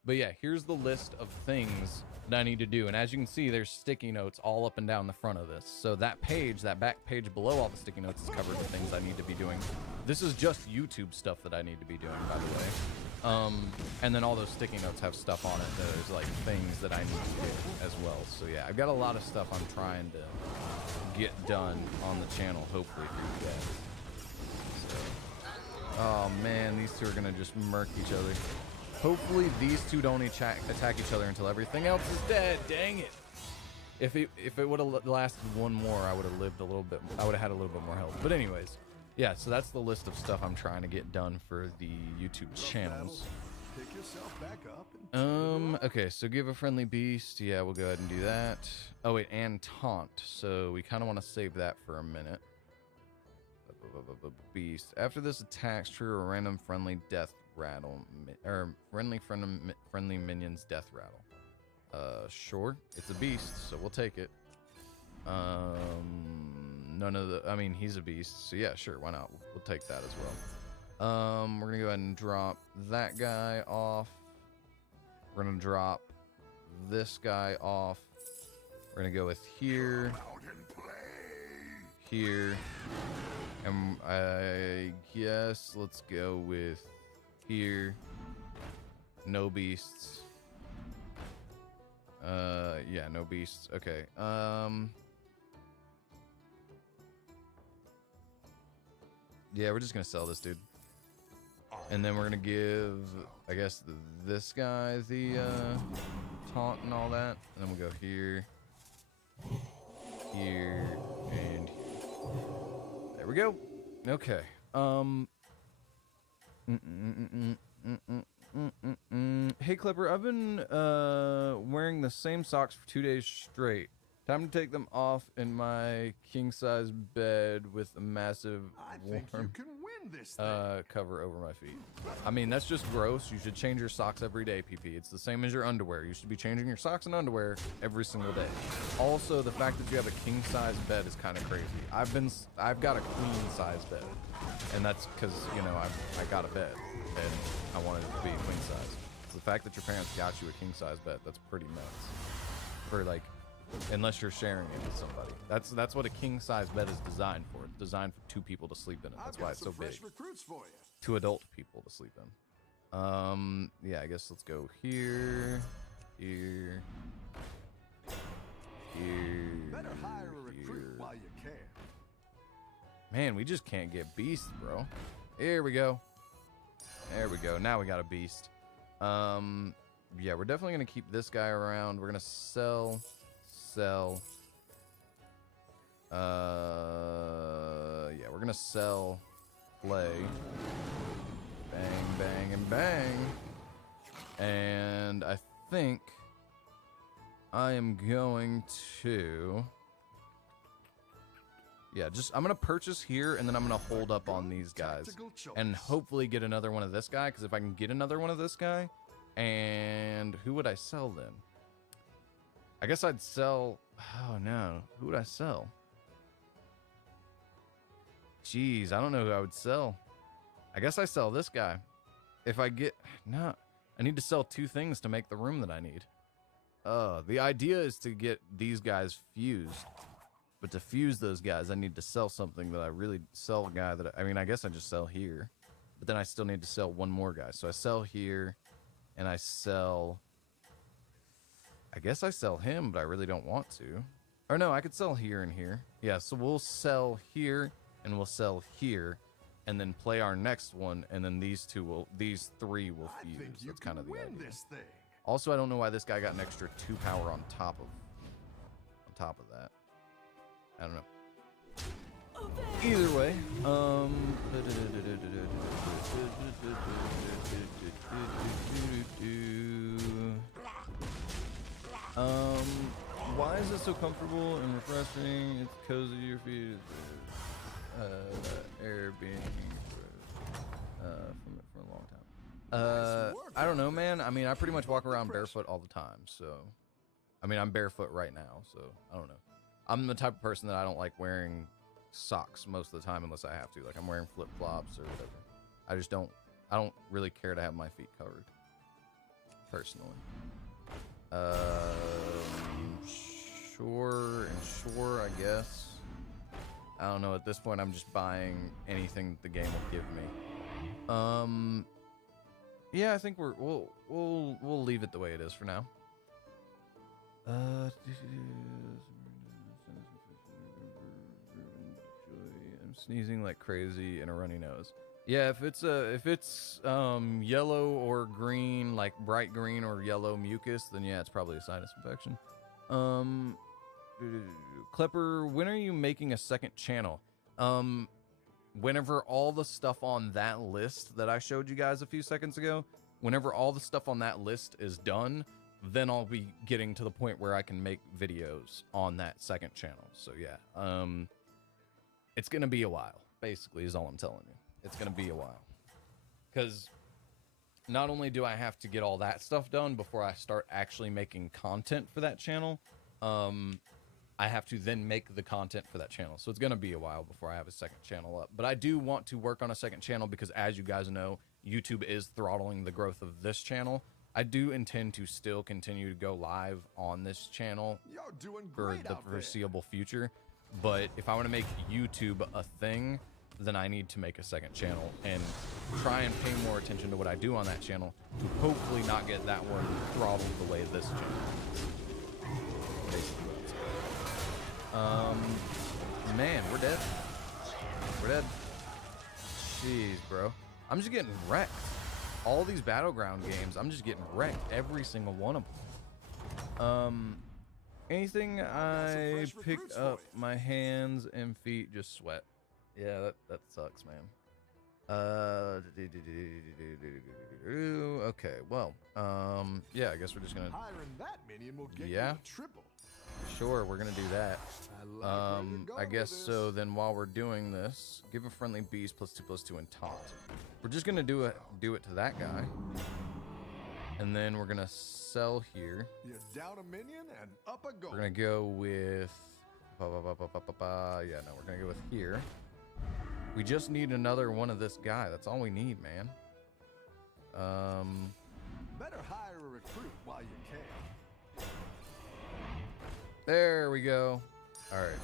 But yeah, here's the list of things that I need to do. And as you can see, there's sticky notes all up and down the front of this. So that page, that back page below all the sticky notes is covered with things I need to be doing. This is just YouTube stuff that I need to be doing, by the way. And then all those sticky notes have stuff on it. There's like things that I need to do as well. So yeah, I've got a lot of stuff I'm trying to get done on the channel, hopefully for you guys. So, oh man, these two are gonna just murk each other. Hopefully these two don't attack each other until everything else is dead. Dang it! If it would have lasted one more, I would have lived a little bit. I would have had a little bit more health. But anyways, yeah. So that's the list of stuff I'm trying to get done for the YouTube channels. Pick yourself back up. Okay, so give a friendly beast. Yeah, we'll go ahead and do that. Oh wait, and taunt. So we kind of want to save that for a minute. Beast. After this attacks, trigger a random friendly death rattle, or friendly minions death rattle. Sure, it's a beast, so we'll take it. none of the, I mean, he's a beast, so yeah, sure, why not? We'll take that as well. We're gonna go ahead and drop that guy off. We're gonna drop this guy off. We're gonna go with here, here, and I guess let's go with here. No beasts. Yeah, no beasts. Okay. Yeah, we're just gonna sell this dude. And then we're gonna give, I guess, this guy the taunt and all that. And then we'll go here, here, and here. There we go. Okay. Hey Clipper, I've been wearing the same socks for 2 days straight. Time to take them off in my king size bed with a massive You warm can win this thing. cover over my feet. I mean, that's just gross. You should change your socks every day, PP. It's the same as your underwear. You should be changing your socks and underwear every single day. Also, the fact that you have a king size bed is kind of crazy. I've got a queen size bed, and that's because, you know, I got a bed and I wanted it to be queen size. So the fact that your parents got you a king size bed, that's pretty nuts. For like, unless you're sharing it with somebody. That's what a king size bed is designed for. It's designed for 2 people to sleep in it. That's why it's so big. Recruits for you. 2 adult people to sleep in. Yeah, I guess let's go here, here, here. Better hire a recruit here. while you can. Man, we just can't get beasts, bro. Here we go. There we go. Now we got a beast. Yeah, we're definitely gonna keep this guy around. We're gonna sell. Yeah, we're gonna sell, play, bang, bang, and bang. And I think I am going to, yeah, I'm gonna purchase here, and then I'm gonna hold up on these guys and hopefully get another one of this guy, because if I can get another one of this guy, and who would I sell then? I guess I'd sell, oh no, who would I sell? Jeez, I don't know who I would sell. I guess I sell this guy. If I get, no, I need to sell 2 things to make the room that I need. The idea is to get these guys fused. But to fuse those guys, I need to sell something that I really sell a guy that, I mean, I guess I just sell here. But then I still need to sell 1 more guy. So I sell here, and I sell, I guess I sell him, but I really don't want to. Or no, I could sell here and here. Yeah, so we'll sell here, and we'll sell here, and then play our next one, and then these 3 will fuse. That's kind of the idea. This thing. Also, I don't know why this guy got an extra 2 power on top of that. I don't know. Either way, why is it so comfortable and refreshing? It's cozy to your feet. Air being from it for a long time. I don't know, man. I mean, I pretty much walk around barefoot all the time, so I mean, I'm barefoot right now, so I don't know. I'm the type of person that I don't like wearing socks most of the time unless I have to. Like, I'm wearing flip-flops or whatever. I don't really care to have my feet covered, personally. Sure, I guess. I don't know. At this point, I'm just buying anything the game will give me. Yeah, I think we'll leave it the way it is for now. I'm sneezing like crazy and a runny nose. Yeah, if it's yellow or green, like bright green or yellow mucus, then yeah, it's probably a sinus infection. Clipper, when are you making a second channel? Whenever all the stuff on that list that I showed you guys a few seconds ago, whenever all the stuff on that list is done, then I'll be getting to the point where I can make videos on that second channel. So yeah, it's gonna be a while, basically, is all I'm telling you. It's gonna be a while, because not only do I have to get all that stuff done before I start actually making content for that channel, I have to then make the content for that channel. So it's going to be a while before I have a second channel up. But I do want to work on a second channel because, as you guys know, YouTube is throttling the growth of this channel. I do intend to still continue to go live on this channel You're doing for great the out there. foreseeable future. But if I want to make YouTube a thing, then I need to make a second channel and try and pay more attention to what I do on that channel to hopefully not get that one throttled the way this channel. Basically what I'm saying. Man, we're dead. We're dead. Jeez, bro. I'm just getting wrecked. All these battleground games, I'm just getting wrecked. Every single one of them. Anything I pick up, my hands and feet just sweat. Yeah, that sucks, man. Okay, well, yeah, I guess we're just gonna. Hiring that minion will get Yeah. you a triple. Sure, we're gonna do that. I like where you're going I guess with so. this. Then while we're doing this, give a friendly beast +2/+2 and taunt. We're just gonna do it to that guy, and then we're gonna sell here. You down a minion and up a goal. We're gonna go with. Yeah, no, we're gonna go with here. We just need another one of this guy. That's all we need, man. Better hire a recruit while you can. There we go. All right.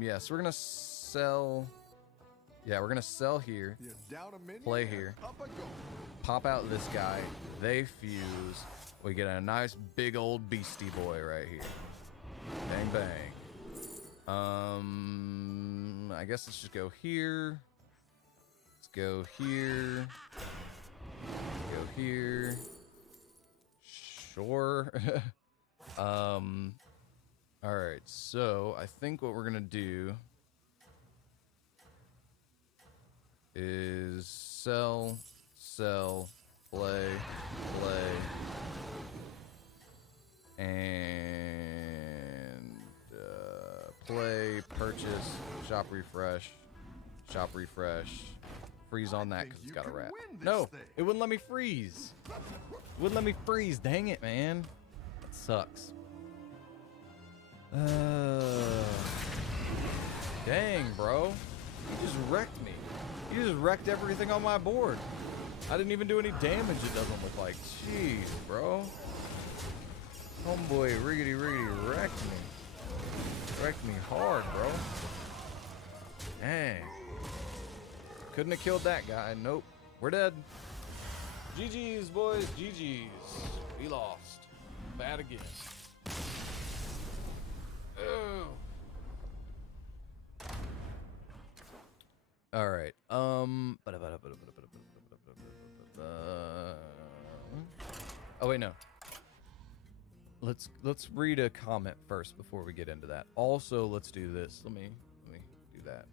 Yeah, so we're gonna sell. Yeah, we're gonna sell here. You down a minion Play and here. up a goal. Pop out this guy. They fuse. We get a nice big old beastie boy right here. Bang bang. I guess let's just go here. Let's go here. Go here. Sure. All right. So I think what we're gonna do is sell, play, and play, purchase, shop refresh, freeze on that because it's you got a can rat. win this No, thing. it wouldn't let me freeze. Wouldn't let me freeze. Dang it, man. That sucks. Dang, bro. You just wrecked me. You just wrecked everything on my board. I didn't even do any damage, it doesn't look like. Jeez, bro. Homeboy riggedy wrecked me. Wrecked me hard, bro. Dang. Couldn't have killed that guy. Nope. We're dead. GG's, boys. GG's. We lost. Bad again. Oh. All right. Oh wait, no. Let's read a comment first before we get into that. Also, let's do this. Let me do that.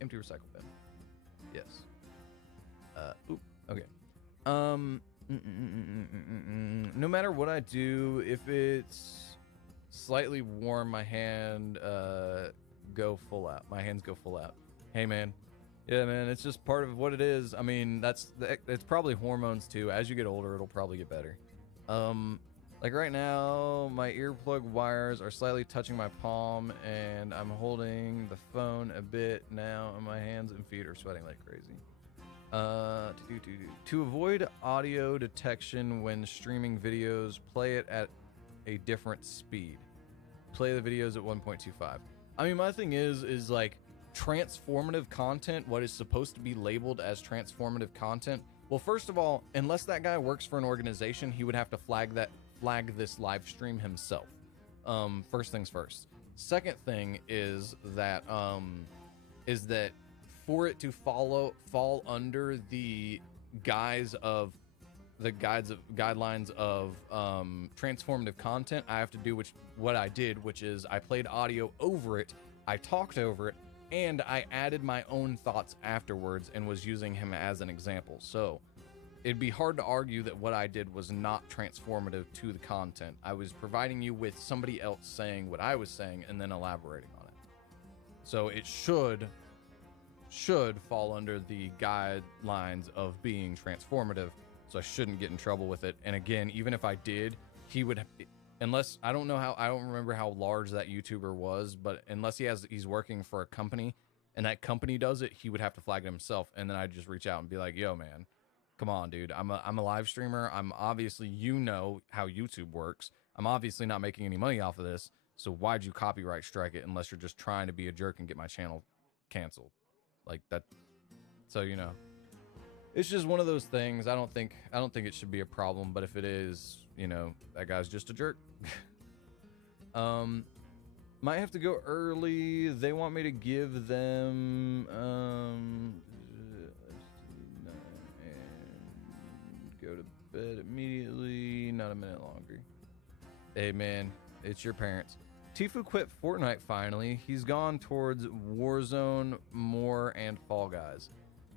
Empty recycle bin. Yes. Oop. Okay. No matter what I do, if it's slightly warm, my hand go full out. My hands go full out. Hey, man. Yeah, man. It's just part of what it is. I mean, it's probably hormones too. As you get older, it'll probably get better. Like right now, my earplug wires are slightly touching my palm, and I'm holding the phone a bit now, and my hands and feet are sweating like crazy. To avoid audio detection when streaming videos, play it at a different speed. Play the videos at 1.25. I mean, my thing is like transformative content, what is supposed to be labeled as transformative content. Well, first of all, unless that guy works for an organization, he would have to flag this live stream himself. First things first. Second thing is that for it to fall under the guidelines of transformative content, I have to do what I did, which is I played audio over it, I talked over it, and I added my own thoughts afterwards and was using him as an example. So it'd be hard to argue that what I did was not transformative to the content. I was providing you with somebody else saying what I was saying and then elaborating on it. So it should fall under the guidelines of being transformative, so I shouldn't get in trouble with it. And again, even if I did, he would, unless, I don't remember how large that YouTuber was, but unless he's working for a company and that company does it, he would have to flag it himself. And then I'd just reach out and be like, yo, man, come on, dude. I'm a live streamer. I'm obviously, you know how YouTube works. I'm obviously not making any money off of this. So why'd you copyright strike it unless you're just trying to be a jerk and get my channel canceled? Like that. So, you know, it's just one of those things. I don't think it should be a problem, but if it is, you know, that guy's just a jerk. Might have to go early. They want me to give them and go to bed immediately. Not a minute longer. Hey man, it's your parents. Tifu quit Fortnite finally. He's gone towards Warzone, more, and Fall Guys.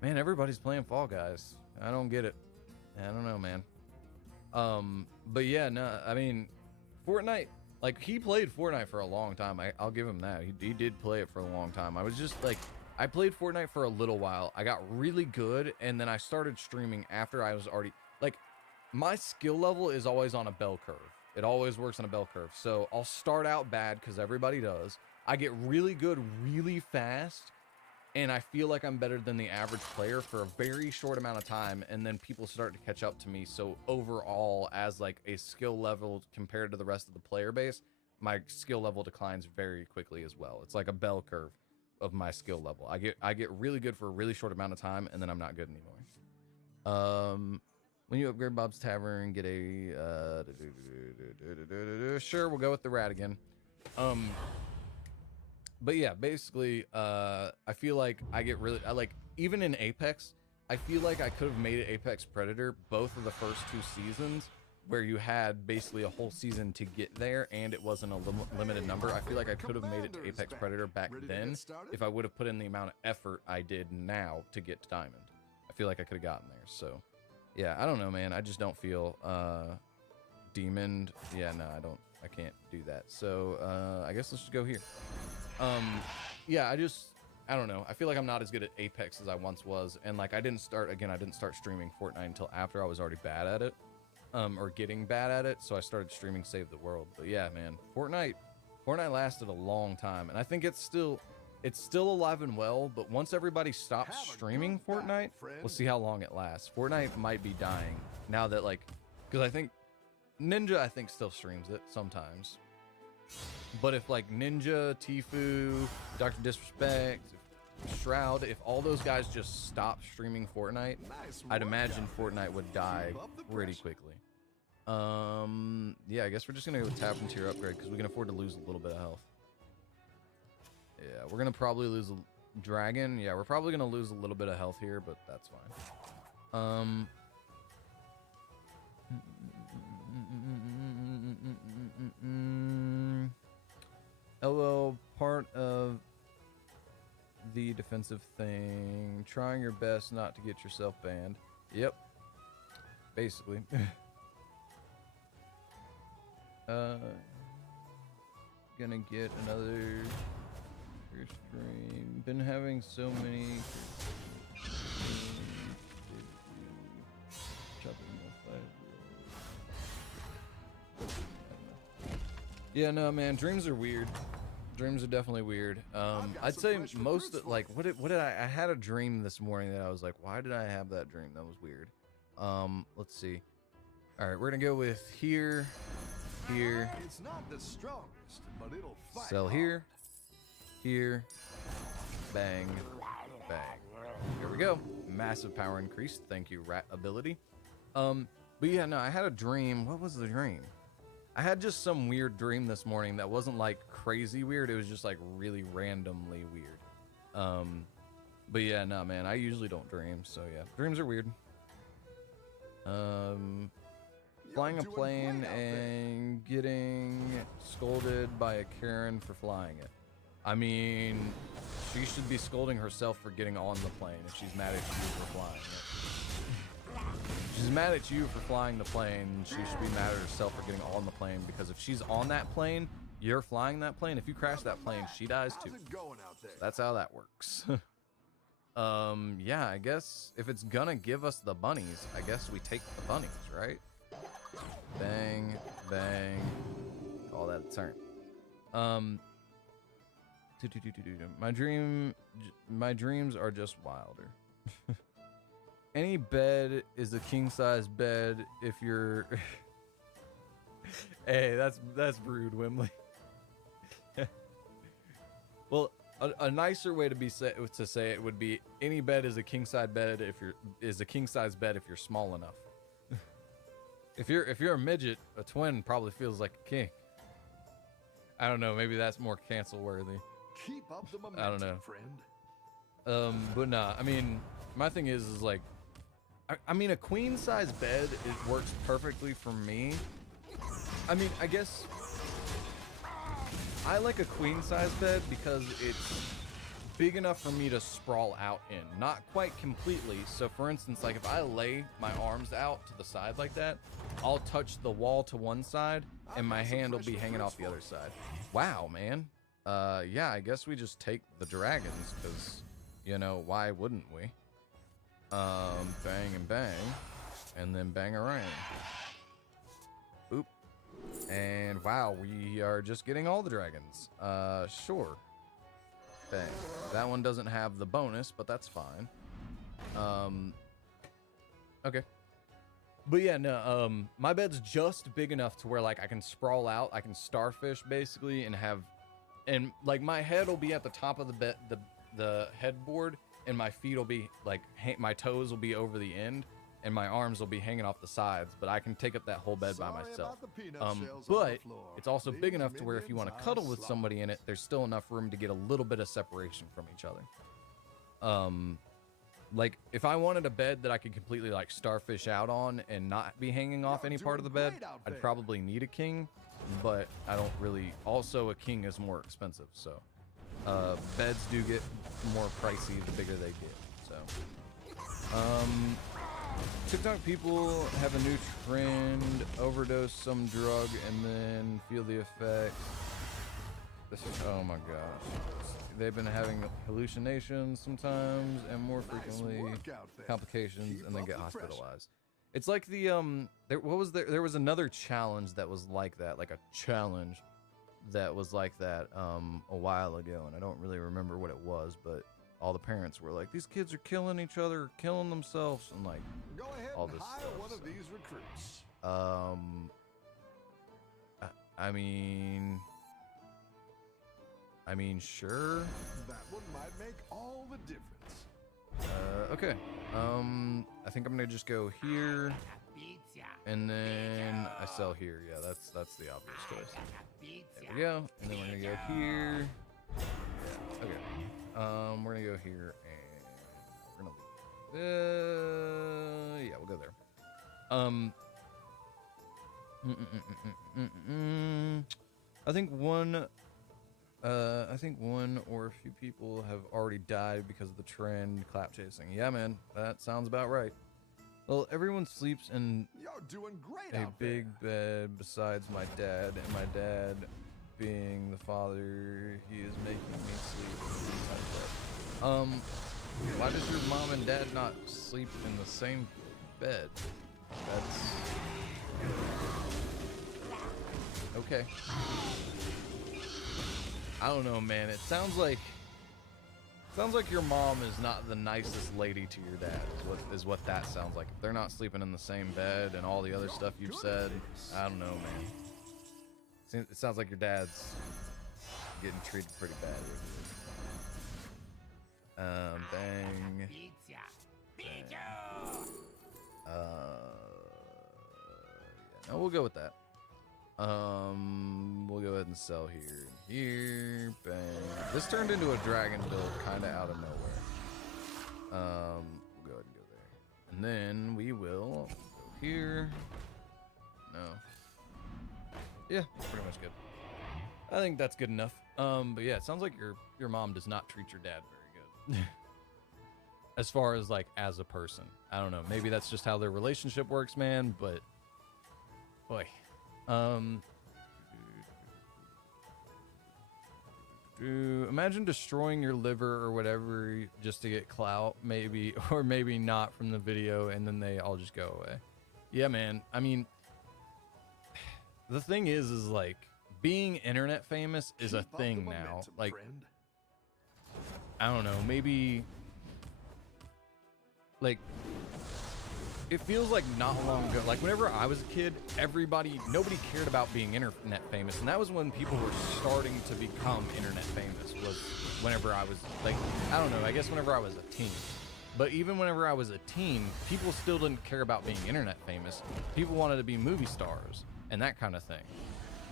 Man, everybody's playing Fall Guys. I don't get it. I don't know, man. But yeah, no, I mean, Fortnite, like, he played Fortnite for a long time. I'll give him that. He did play it for a long time. I was just like, I played Fortnite for a little while. I got really good, and then I started streaming after I was already, like, my skill level is always on a bell curve. It always works on a bell curve. So I'll start out bad because everybody does. I get really good really fast, and I feel like I'm better than the average player for a very short amount of time, and then people start to catch up to me. So overall, as like a skill level compared to the rest of the player base, my skill level declines very quickly as well. It's like a bell curve of my skill level. I get really good for a really short amount of time, and then I'm not good anymore. When you upgrade Bob's Tavern, get a sure, we'll go with the rat again. But yeah, basically, I feel like I like, even in Apex, I feel like I could have made it Apex Predator both of the first 2 seasons, where you had basically a whole season to get there, and it wasn't a limited number. I feel like I could have made it to Apex Predator back then if I would have put in the amount of effort I did now to get to Diamond. I feel like I could have gotten there, so... Yeah, I don't know, man. I just don't feel demoned. Yeah, no, I can't do that. So I guess let's just go here. Yeah, I don't know. I feel like I'm not as good at Apex as I once was, and like I didn't start streaming Fortnite until after I was already bad at it, or getting bad at it. So I started streaming Save the World. But yeah, man, Fortnite lasted a long time, and I think it's still alive and well, but once everybody stops streaming Fortnite, we'll see how long it lasts. Fortnite might be dying now that, like, because I think Ninja, still streams it sometimes. But if, like, Ninja, Tfue, Dr. Disrespect, Shroud, if all those guys just stop streaming Fortnite, I'd imagine Fortnite would die pretty quickly. Yeah, I guess we're just going to go with Tavern Tier Upgrade because we can afford to lose a little bit of health. Yeah, we're going to probably lose a dragon. Yeah, we're probably going to lose a little bit of health here, but that's fine. LOL, part of the defensive thing. Trying your best not to get yourself banned. Yep. Basically. Gonna get another... stream. Been having so many. Yeah, no, man. Dreams are weird. Dreams are definitely weird. I'd say most of, like, what did I had a dream this morning that I was like, why did I have that dream? That was weird. Let's see. All right, we're gonna go with here. It's not the strongest, but it'll fight. Sell here. Here, bang, bang. Here we go. Massive power increase. Thank you, rat ability. But yeah, no, I had a dream. What was the dream? I had just some weird dream this morning that wasn't like crazy weird. It was just like really randomly weird. But yeah, no, man, I usually don't dream. So yeah, dreams are weird. Flying a plane and getting scolded by a Karen for flying it. I mean, she should be scolding herself for getting on the plane if she's mad at you for flying it. If she's mad at you for flying the plane, she should be mad at herself for getting on the plane, because if she's on that plane, you're flying that plane. If you crash that plane, she dies too. So that's how that works. Yeah, I guess if it's gonna give us the bunnies, I guess we take the bunnies, right? Bang, Bang. Call that a turn. My dreams are just wilder. Any bed is a king size bed if you're. Hey, that's rude, Wimley. Well, a nicer way to say it would be any bed is a king size bed if you're small enough. If you're a midget, a twin probably feels like a king. I don't know, maybe that's more cancel worthy. Keep up the momentum, I don't know. friend. But nah, I mean, my thing is like, I mean, a queen size bed, it works perfectly for me. I mean, I guess I like a queen size bed because it's big enough for me to sprawl out in, not quite completely. So for instance, like if I lay my arms out to the side like that, I'll touch the wall to one side and my hand will be hanging off the other side. Wow, man. Yeah, I guess we just take the dragons because, you know, why wouldn't we? Bang and bang, and then bang around. Oop. And wow, we are just getting all the dragons. Sure. Bang. That one doesn't have the bonus, but that's fine. Okay. But yeah, no, my bed's just big enough to where like I can sprawl out, I can starfish basically and like my head will be at the top of the bed, the headboard, and my feet will be like, my toes will be over the end, and my arms will be hanging off the sides, but I can take up that whole bed by myself. But it's also big enough to where if you want to cuddle with somebody in it, there's still enough room to get a little bit of separation from each other. Like if I wanted a bed that I could completely like starfish out on and not be hanging off any part of the bed, I'd probably need a king, but I don't really. Also, a king is more expensive, so beds do get more pricey the bigger they get. So TikTok people have a new trend: overdose some drug and then feel the effect. This is, oh my gosh. They've been having hallucinations sometimes and more frequently complications and then get hospitalized. It's like the there was another challenge that was like that, like a challenge that was like that a while ago, and I don't really remember what it was, but all the parents were like, these kids are killing each other, killing themselves, and like Go ahead all and this hire stuff, one so. of these recruits. I mean, sure. That one might make all the difference. Okay. I think I'm gonna just go here, and then I sell here. Yeah, that's the obvious choice. There we go. And then we're gonna go here. Yeah. Okay. We're gonna go here, and we're gonna leave. Yeah, we'll go there. I think one or a few people have already died because of the trend clap chasing. Yeah, man, that sounds about right. Well, everyone sleeps in You're doing great a out big there. bed besides my dad, and my dad, being the father, he is making me sleep inside the bed. Why does your mom and dad not sleep in the same bed? That's okay. I don't know, man. It sounds like your mom is not the nicest lady to your dad. Is what that sounds like. If they're not sleeping in the same bed and all the other stuff you've said, I don't know, man. It sounds like your dad's getting treated pretty bad. Bang. Bang. Yeah, no, we'll go with that. We'll go ahead and sell here and here. Bang. This turned into a dragon build kind of out of nowhere. We'll go ahead and go there. And then we will go here. No. Yeah, pretty much good. I think that's good enough. But yeah, it sounds like your mom does not treat your dad very good. As far as like as a person. I don't know. Maybe that's just how their relationship works, man, but boy. Imagine destroying your liver or whatever just to get clout, maybe, or maybe not from the video, and then they all just go away. Yeah, man. I mean, the thing is like being internet famous is a Keep up thing the now. momentum, Like, friend. I don't know, maybe like it feels like not long ago, like whenever I was a kid, nobody cared about being internet famous, and that was when people were starting to become internet famous, was whenever I was like, I don't know, I guess whenever I was a teen. But even whenever I was a teen, people still didn't care about being internet famous. People wanted to be movie stars and that kind of thing.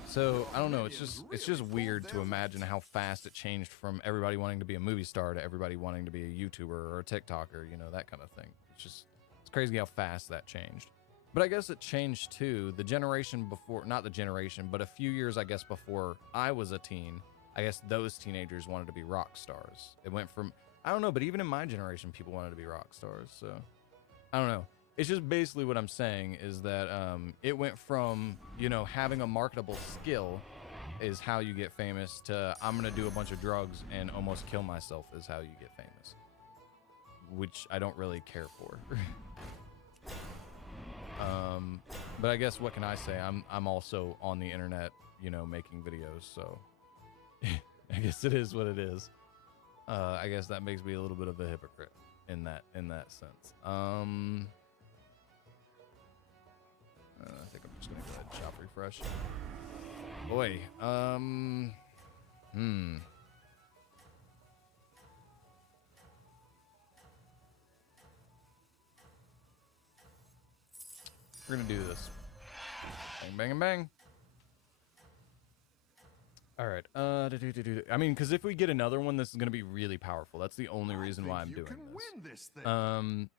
So I don't know, it's just weird to imagine how fast it changed from everybody wanting to be a movie star to everybody wanting to be a YouTuber or a TikToker, you know, that kind of thing. It's crazy how fast that changed. But I guess it changed too. The generation before, not the generation, but a few years, I guess, before I was a teen, I guess those teenagers wanted to be rock stars. It went from, I don't know, but even in my generation, people wanted to be rock stars. So I don't know. It's just basically what I'm saying is that it went from, you know, having a marketable skill is how you get famous to I'm going to do a bunch of drugs and almost kill myself is how you get famous, which I don't really care for. But I guess what can I say? I'm also on the internet, you know, making videos, so I guess it is what it is. I guess that makes me a little bit of a hypocrite in that sense. I think I'm just gonna go ahead and shop refresh. Boy, we're gonna do this. Bang, bang, and bang. All right. I mean, because if we get another one, this is gonna be really powerful. That's the only reason why I'm doing You can this. win this thing.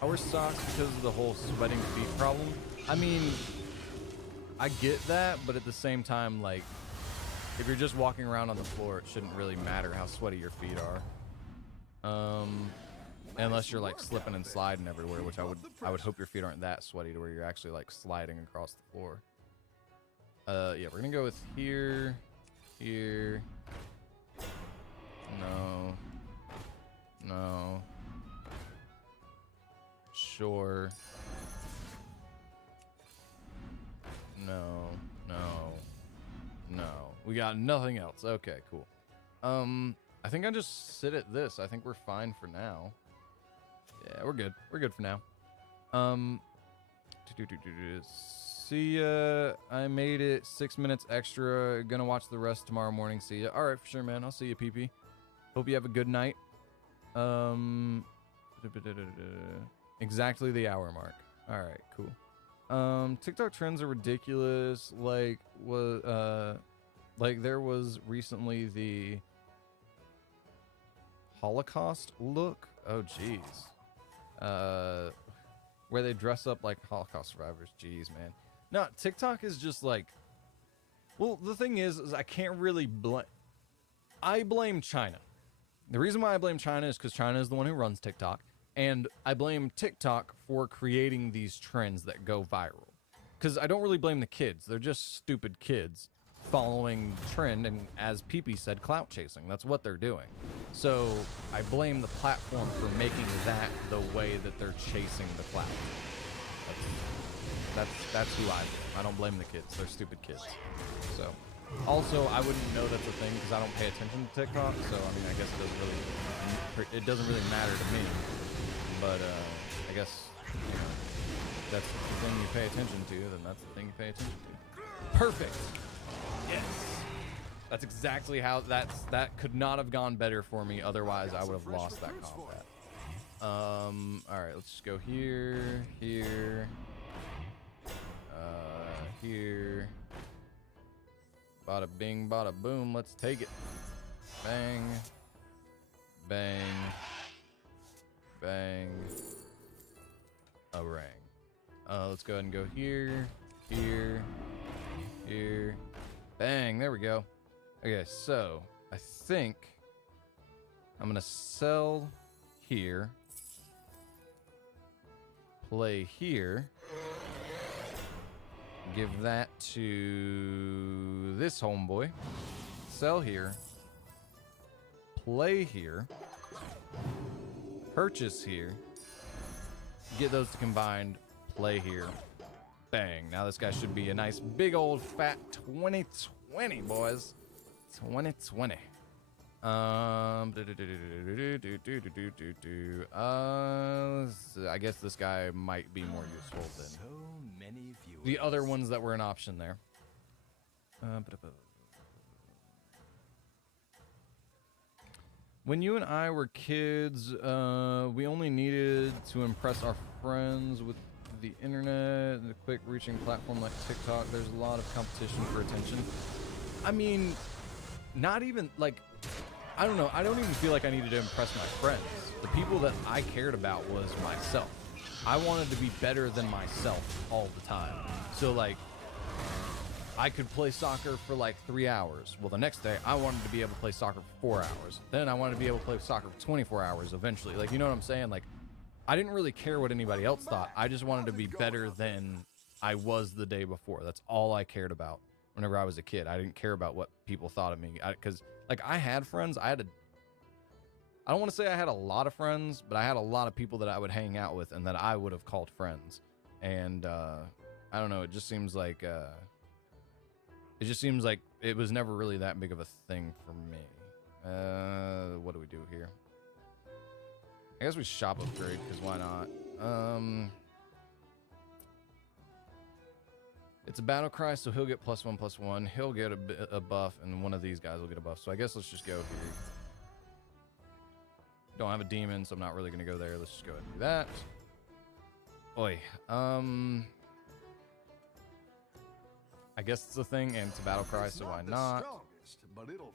Power socks because of the whole sweating feet problem. I mean, I get that, but at the same time, like, if you're just walking around on the floor, it shouldn't really matter how sweaty your feet are. Unless you're like slipping and sliding everywhere, which I would hope your feet aren't that sweaty to where you're actually like sliding across the floor. Yeah, we're gonna go with here, here. No. Sure. No. We got nothing else. Okay, cool. I think I just sit at this. I think we're fine for now. Yeah, we're good. We're good for now. See ya. I made it 6 minutes extra. Gonna watch the rest tomorrow morning. See ya. All right, for sure, man. I'll see you, PP. Hope you have a good night. Exactly the hour mark. All right, cool. TikTok trends are ridiculous. Like there was recently the Holocaust look. Oh, jeez. Where they dress up like Holocaust survivors. Jeez, man. No, TikTok is just like, well, the thing is I can't really I blame China. The reason why I blame China is because China is the one who runs TikTok. And I blame TikTok for creating these trends that go viral. Because I don't really blame the kids. They're just stupid kids following trend and, as PP said, clout chasing. That's what they're doing. So I blame the platform for making that the way that they're chasing the clout. That's who I blame. I don't blame the kids. They're stupid kids. So also, I wouldn't know that's a thing because I don't pay attention to TikTok. So I mean, I guess it doesn't really matter to me. But I guess, you know, that's the thing you pay attention to, then that's the thing you pay attention to. Perfect. Yes. That's exactly how that could not have gone better for me. Otherwise, I would have lost that combat. All right, let's just go here, here, here. Bada bing, bada boom. Let's take it. Bang, bang. Bang. A ring. Let's go ahead and go here, here, here. Bang. There we go. Okay, so I think I'm gonna sell here, play here, Give that to this homeboy. Sell here. Play here. Purchase here. Get those to combined. Play here. Bang. Now this guy should be a nice big old fat 2020, boys. 2020. I guess this guy might be more useful than So many viewers. the other ones that were an option there. When you and I were kids, we only needed to impress our friends with the internet and a quick reaching platform like TikTok. There's a lot of competition for attention. I mean, not even like, I don't know. I don't even feel like I needed to impress my friends. The people that I cared about was myself. I wanted to be better than myself all the time. So like, I could play soccer for like 3 hours. Well, the next day I wanted to be able to play soccer for 4 hours. Then I wanted to be able to play soccer for 24 hours eventually. Like, you know what I'm saying? Like, I didn't really care what anybody else thought. I just wanted to be better than I was the day before. That's all I cared about whenever I was a kid. I didn't care about what people thought of me. Because, like, I had friends. I don't want to say I had a lot of friends, but I had a lot of people that I would hang out with and that I would have called friends. And, I don't know. It just seems like it was never really that big of a thing for me. What do we do here? I guess we shop upgrade, because why not? It's a battle cry, so he'll get +1/+1. He'll get a buff, and one of these guys will get a buff. So I guess let's just go here. Don't have a demon, so I'm not really going to go there. Let's just go ahead and do that. Oi. I guess it's a thing, and it's a battle cry, so why not?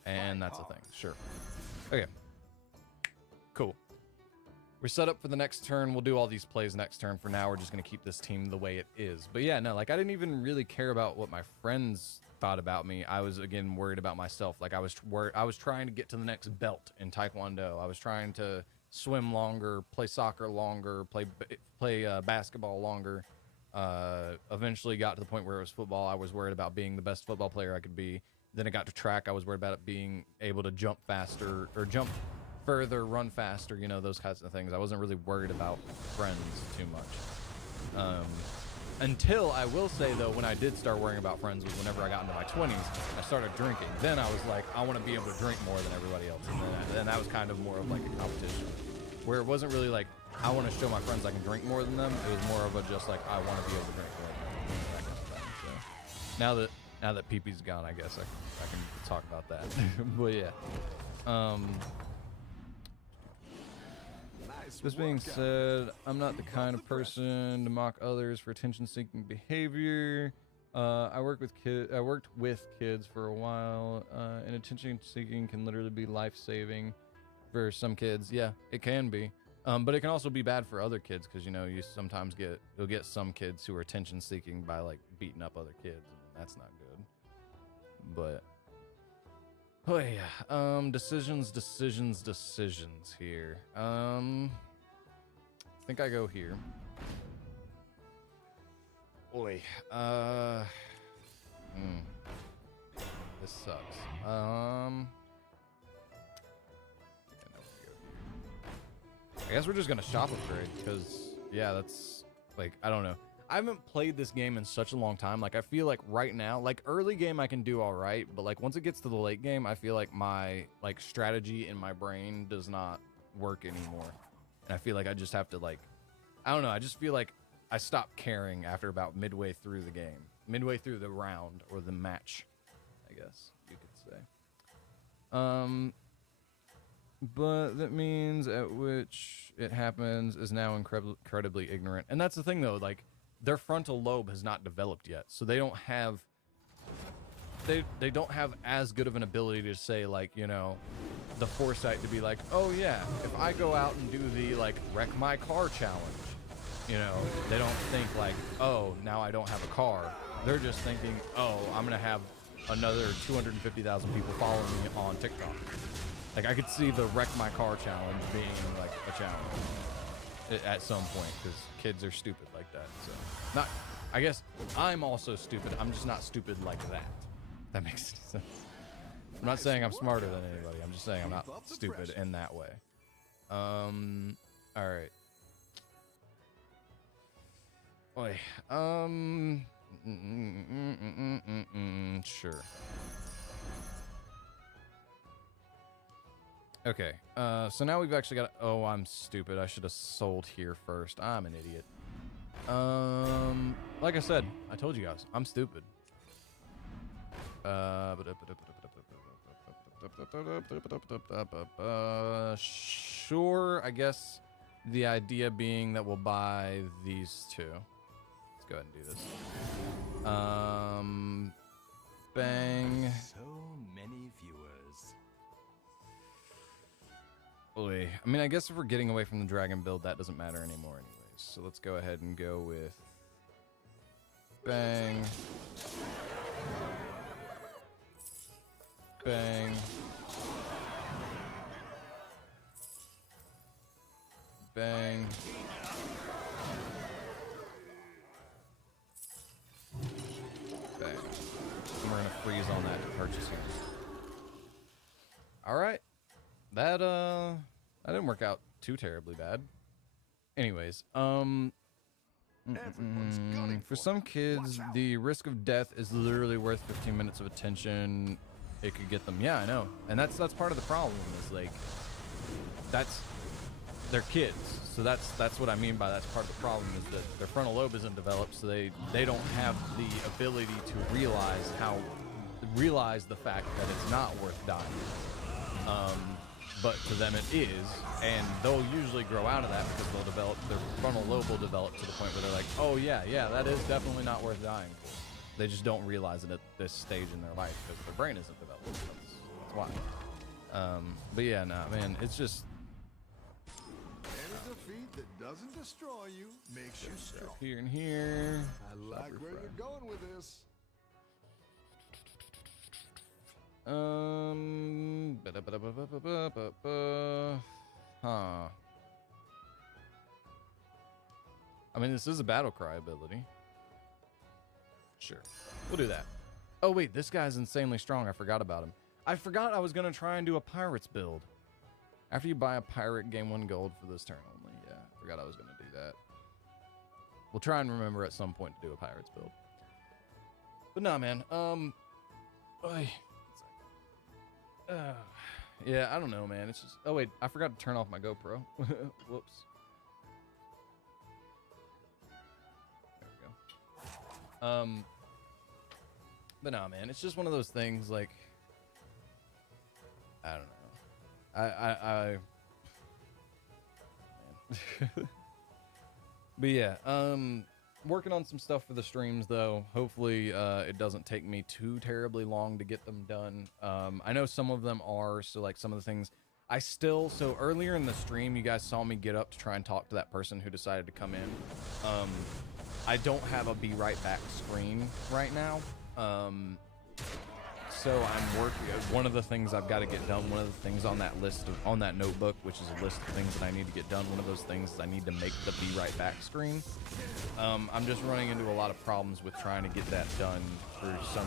And that's a thing. Sure. Okay. Cool. We're set up for the next turn. We'll do all these plays next turn. For now, we're just going to keep this team the way it is. But yeah, no, like I didn't even really care about what my friends thought about me. I was, again, worried about myself. Like I was trying to get to the next belt in Taekwondo. I was trying to swim longer, play soccer longer, play basketball longer. Eventually got to the point where it was football. I was worried about being the best football player I could be. Then it got to track. I was worried about it being able to jump faster or jump further, run faster, you know, those kinds of things. I wasn't really worried about friends too much. Until, I will say, though, when I did start worrying about friends was whenever I got into my 20s, I started drinking. Then I was like, I want to be able to drink more than everybody else. And then that was kind of more of like a competition, where it wasn't really like, I want to show my friends I can drink more than them. It was more of a just like, I want to be able to drink more than them, that kind of thing. So now that PP-'s gone, I guess I can talk about that. But yeah. This being said, I'm not the kind of person to mock others for attention-seeking behavior. I worked with kids for a while, and attention-seeking can literally be life-saving for some kids. Yeah, it can be. But it can also be bad for other kids, because, you know, you'll get some kids who are attention-seeking by, like, beating up other kids, and that's not good. But oh yeah, decisions here. I think I go here. Oi, this sucks. I guess we're just gonna shop upgrade, because yeah, that's like, I don't know. I haven't played this game in such a long time. Like, I feel like right now, like early game I can do all right, but like once it gets to the late game, I feel like my like strategy in my brain does not work anymore. And I feel like I just have to, like, I don't know. I just feel like I stopped caring after about midway through the game, midway through the round or the match, I guess you could say. But that means at which it happens is now incredibly ignorant. And that's the thing, though, like, their frontal lobe has not developed yet, so they don't have as good of an ability to say, like, you know, the foresight to be like, oh yeah, if I go out and do the, like, wreck my car challenge, you know, they don't think like, oh, now I don't have a car. They're just thinking, oh, I'm gonna have another 250,000 people following me on TikTok. Like, I could see the wreck my car challenge being like a challenge at some point, because kids are stupid like that. So I guess I'm also stupid. I'm just not stupid like that. That makes sense. I'm not saying I'm smarter than anybody. I'm just saying I'm not stupid in that way. All right. Oi. Sure. Okay. So now we've actually got. Oh, I'm stupid. I should have sold here first. I'm an idiot. Like I said, I told you guys, I'm stupid. Sure, I guess the idea being that we'll buy these two. Let's go ahead and do this. Bang. So many viewers. Oy. I mean, I guess if we're getting away from the dragon build, that doesn't matter anymore anyways. So let's go ahead and go with bang. Bang. Bang. Bang. And we're gonna freeze on that to purchase here. Alright. That didn't work out too terribly bad. Anyways, Everyone's gunning for some kids, the risk of death is literally worth 15 minutes of attention it could get them. Yeah, I know. And that's part of the problem is like they're kids. So that's what I mean by that's part of the problem is that their frontal lobe isn't developed, so they don't have the ability to realize the fact that it's not worth dying. But to them it is, and they'll usually grow out of that because they'll develop, their frontal lobe will develop to the point where they're like, oh yeah, that is definitely not worth dying for. They just don't realize it at this stage in their life because their brain isn't developed. That's why. But yeah, nah, man, it's just... Any defeat that doesn't destroy you makes you strong. Here and here. I like where you're going with this. Huh. I mean, this is a battle cry ability. Sure. We'll do that. Oh, wait, this guy's insanely strong. I forgot about him. I forgot I was going to try and do a pirates build. After you buy a pirate, gain 1 gold for this turn only. Yeah, I forgot I was going to do that. We'll try and remember at some point to do a pirates build. But nah, man. Yeah, I don't know, man. It's just... Oh, wait. I forgot to turn off my GoPro. Whoops. There we go. But nah, man. It's just one of those things, like... I don't know. Man. But yeah, working on some stuff for the streams though. Hopefully it doesn't take me too terribly long to get them done. I know some of them are, so like some of the things so earlier in the stream you guys saw me get up to try and talk to that person who decided to come in. I don't have a be right back screen right now. So I'm working. One of the things I've got to get done, one of the things on that list on that notebook, which is a list of things that I need to get done. One of those things is I need to make the be right back screen. I'm just running into a lot of problems with trying to get that done for some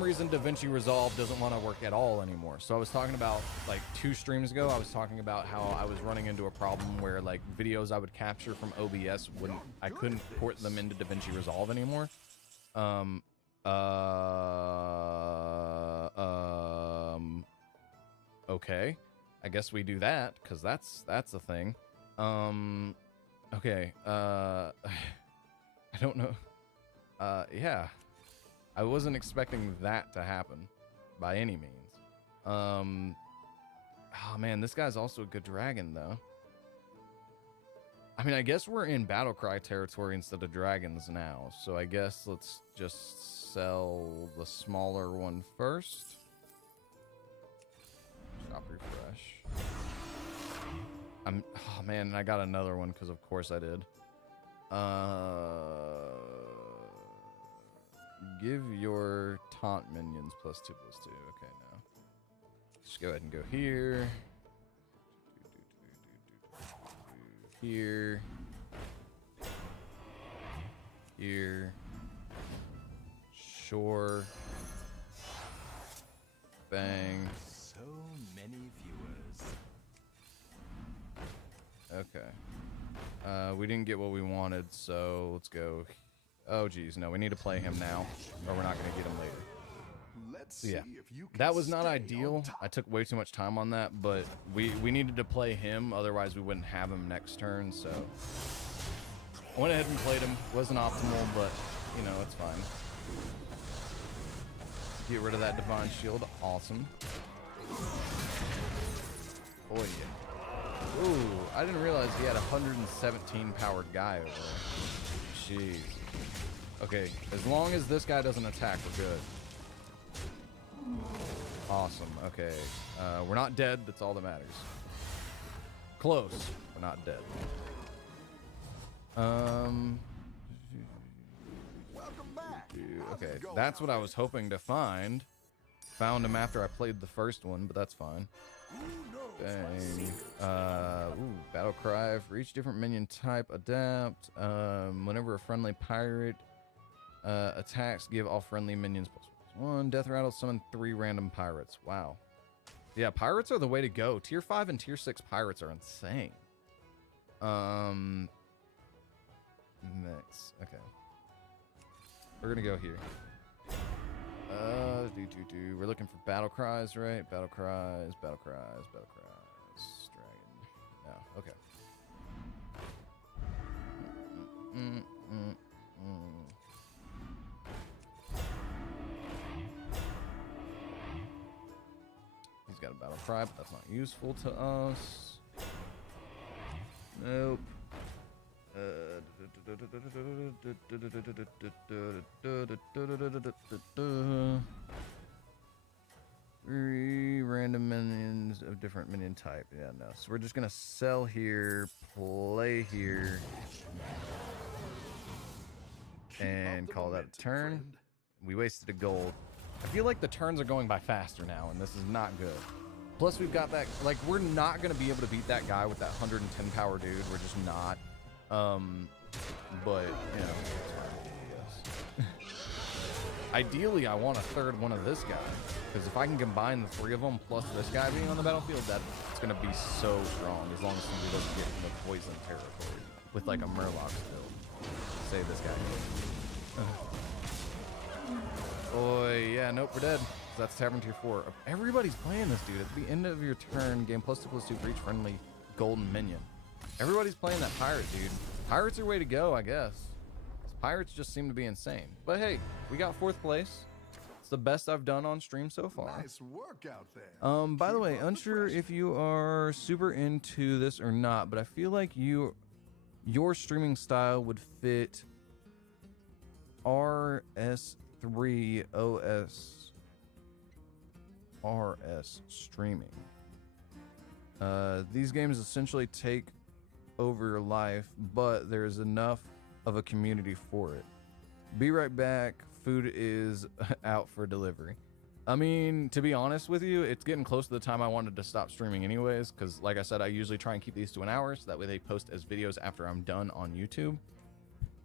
reason. DaVinci Resolve doesn't want to work at all anymore. So I was talking about like 2 streams ago. I was talking about how I was running into a problem where like videos I would capture from OBS I couldn't port them into DaVinci Resolve anymore. Okay, I guess we do that because that's a thing. Okay, I don't know. Yeah, I wasn't expecting that to happen by any means. Oh man, this guy's also a good dragon though. I mean, I guess we're in Battlecry territory instead of dragons now, so I guess let's just sell the smaller one first. Stop refresh. Oh man, I got another one because of course I did. Give your taunt minions +2/+2. Okay, now. Just go ahead and go here. Here. Here. Sure. Bang. So many viewers. Okay. We didn't get what we wanted, so let's go. Oh, geez. No, we need to play him now, or we're not going to get him later. Let's see Yeah. if you can That was not stay on ideal. top. I took way too much time on that, but we needed to play him, otherwise we wouldn't have him next turn, so I went ahead and played him. Wasn't optimal, but you know, it's fine. Get rid of that divine shield. Awesome. Oh yeah. Ooh, I didn't realize he had a 117 powered guy over there. Jeez. Okay, as long as this guy doesn't attack, we're good. Awesome. Okay. We're not dead. That's all that matters. Close. We're not dead. Welcome back. How's Okay. it going That's out what I was hoping to find. Found him after I played the first one, but that's fine. there? Who knows? Dang. Ooh, battle cry for each different minion type. Adapt. Whenever a friendly pirate attacks, give all friendly minions +1. Death rattle. Summon 3 random pirates. Wow. Yeah, pirates are the way to go. Tier 5 and Tier 6 pirates are insane. Next. Okay. We're gonna go here. We're looking for battle cries, right? Battle cries, battle cries, battle cries. Dragon. No. Okay. He's got a battle cry, but that's not useful to us. Nope. Three random minions of different minion type. Yeah, no. So we're just gonna sell here, play here, and call that a turn. We wasted a gold. I feel like the turns are going by faster now, and this is not good. Plus, we've got that, like, we're not going to be able to beat that guy with that 110 power dude. We're just not. But, you know, yes. Ideally, I want a third one of this guy. Because if I can combine the 3 of them plus this guy being on the battlefield, that's going to be so strong. As long as somebody doesn't get in the poison territory with, like, a Murloc build. Save this guy. Oh, yeah, nope, we're dead. That's Tavern Tier 4. Everybody's playing this, dude. At the end of your turn, gain +2/+2 for each friendly golden minion. Everybody's playing that pirate, dude. Pirates are way to go, I guess. Pirates just seem to be insane. But hey, we got 4th place. It's the best I've done on stream so far. Nice work out there. By the Keep way, up the unsure pressure. if you are super into this or not, but I feel like your streaming style would fit RS3 RS streaming. These games essentially take over your life, but there's enough of a community for it. Be right back. Food is out for delivery. I mean, to be honest with you, it's getting close to the time I wanted to stop streaming anyways, because like I said, I usually try and keep these to an hour, so that way they post as videos after I'm done on YouTube.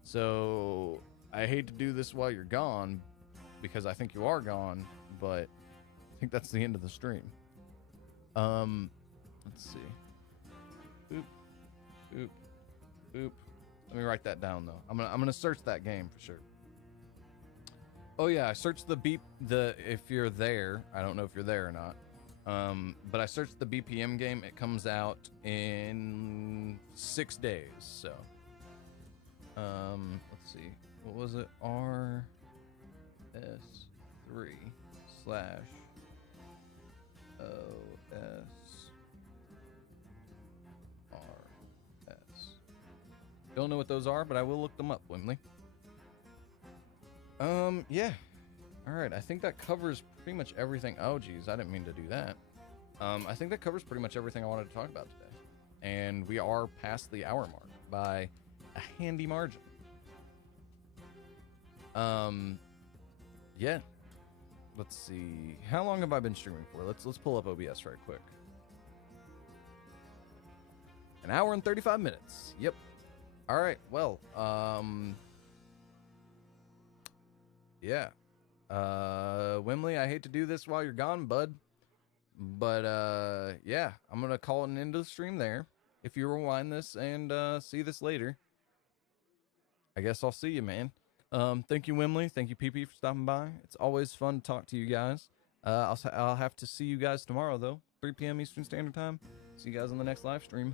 So I hate to do this while you're gone, because I think you are gone, but I think that's the end of the stream. Let's see. Boop, boop, boop. Let me write that down though. I'm gonna search that game for sure. Oh yeah, I searched the if you're there. I don't know if you're there or not. But I searched the BPM game. It comes out in 6 days. So, let's see. What was it? RS3/OS. Don't know what those are, but I will look them up, Wimley. Yeah. All right, I think that covers pretty much everything. Oh, geez, I didn't mean to do that. I think that covers pretty much everything I wanted to talk about today. And we are past the hour mark by a handy margin. Yeah. Let's see. How long have I been streaming for? Let's pull up OBS right quick. 1 hour and 35 minutes. Yep. All right. Well, yeah. Wimley, I hate to do this while you're gone, bud. But yeah, I'm gonna call it an end of the stream there. If you rewind this and see this later, I guess I'll see you, man. Thank you, Wimley. Thank you, PP, for stopping by. It's always fun to talk to you guys. I'll have to see you guys tomorrow, though, 3 p.m. Eastern Standard Time. See you guys on the next live stream.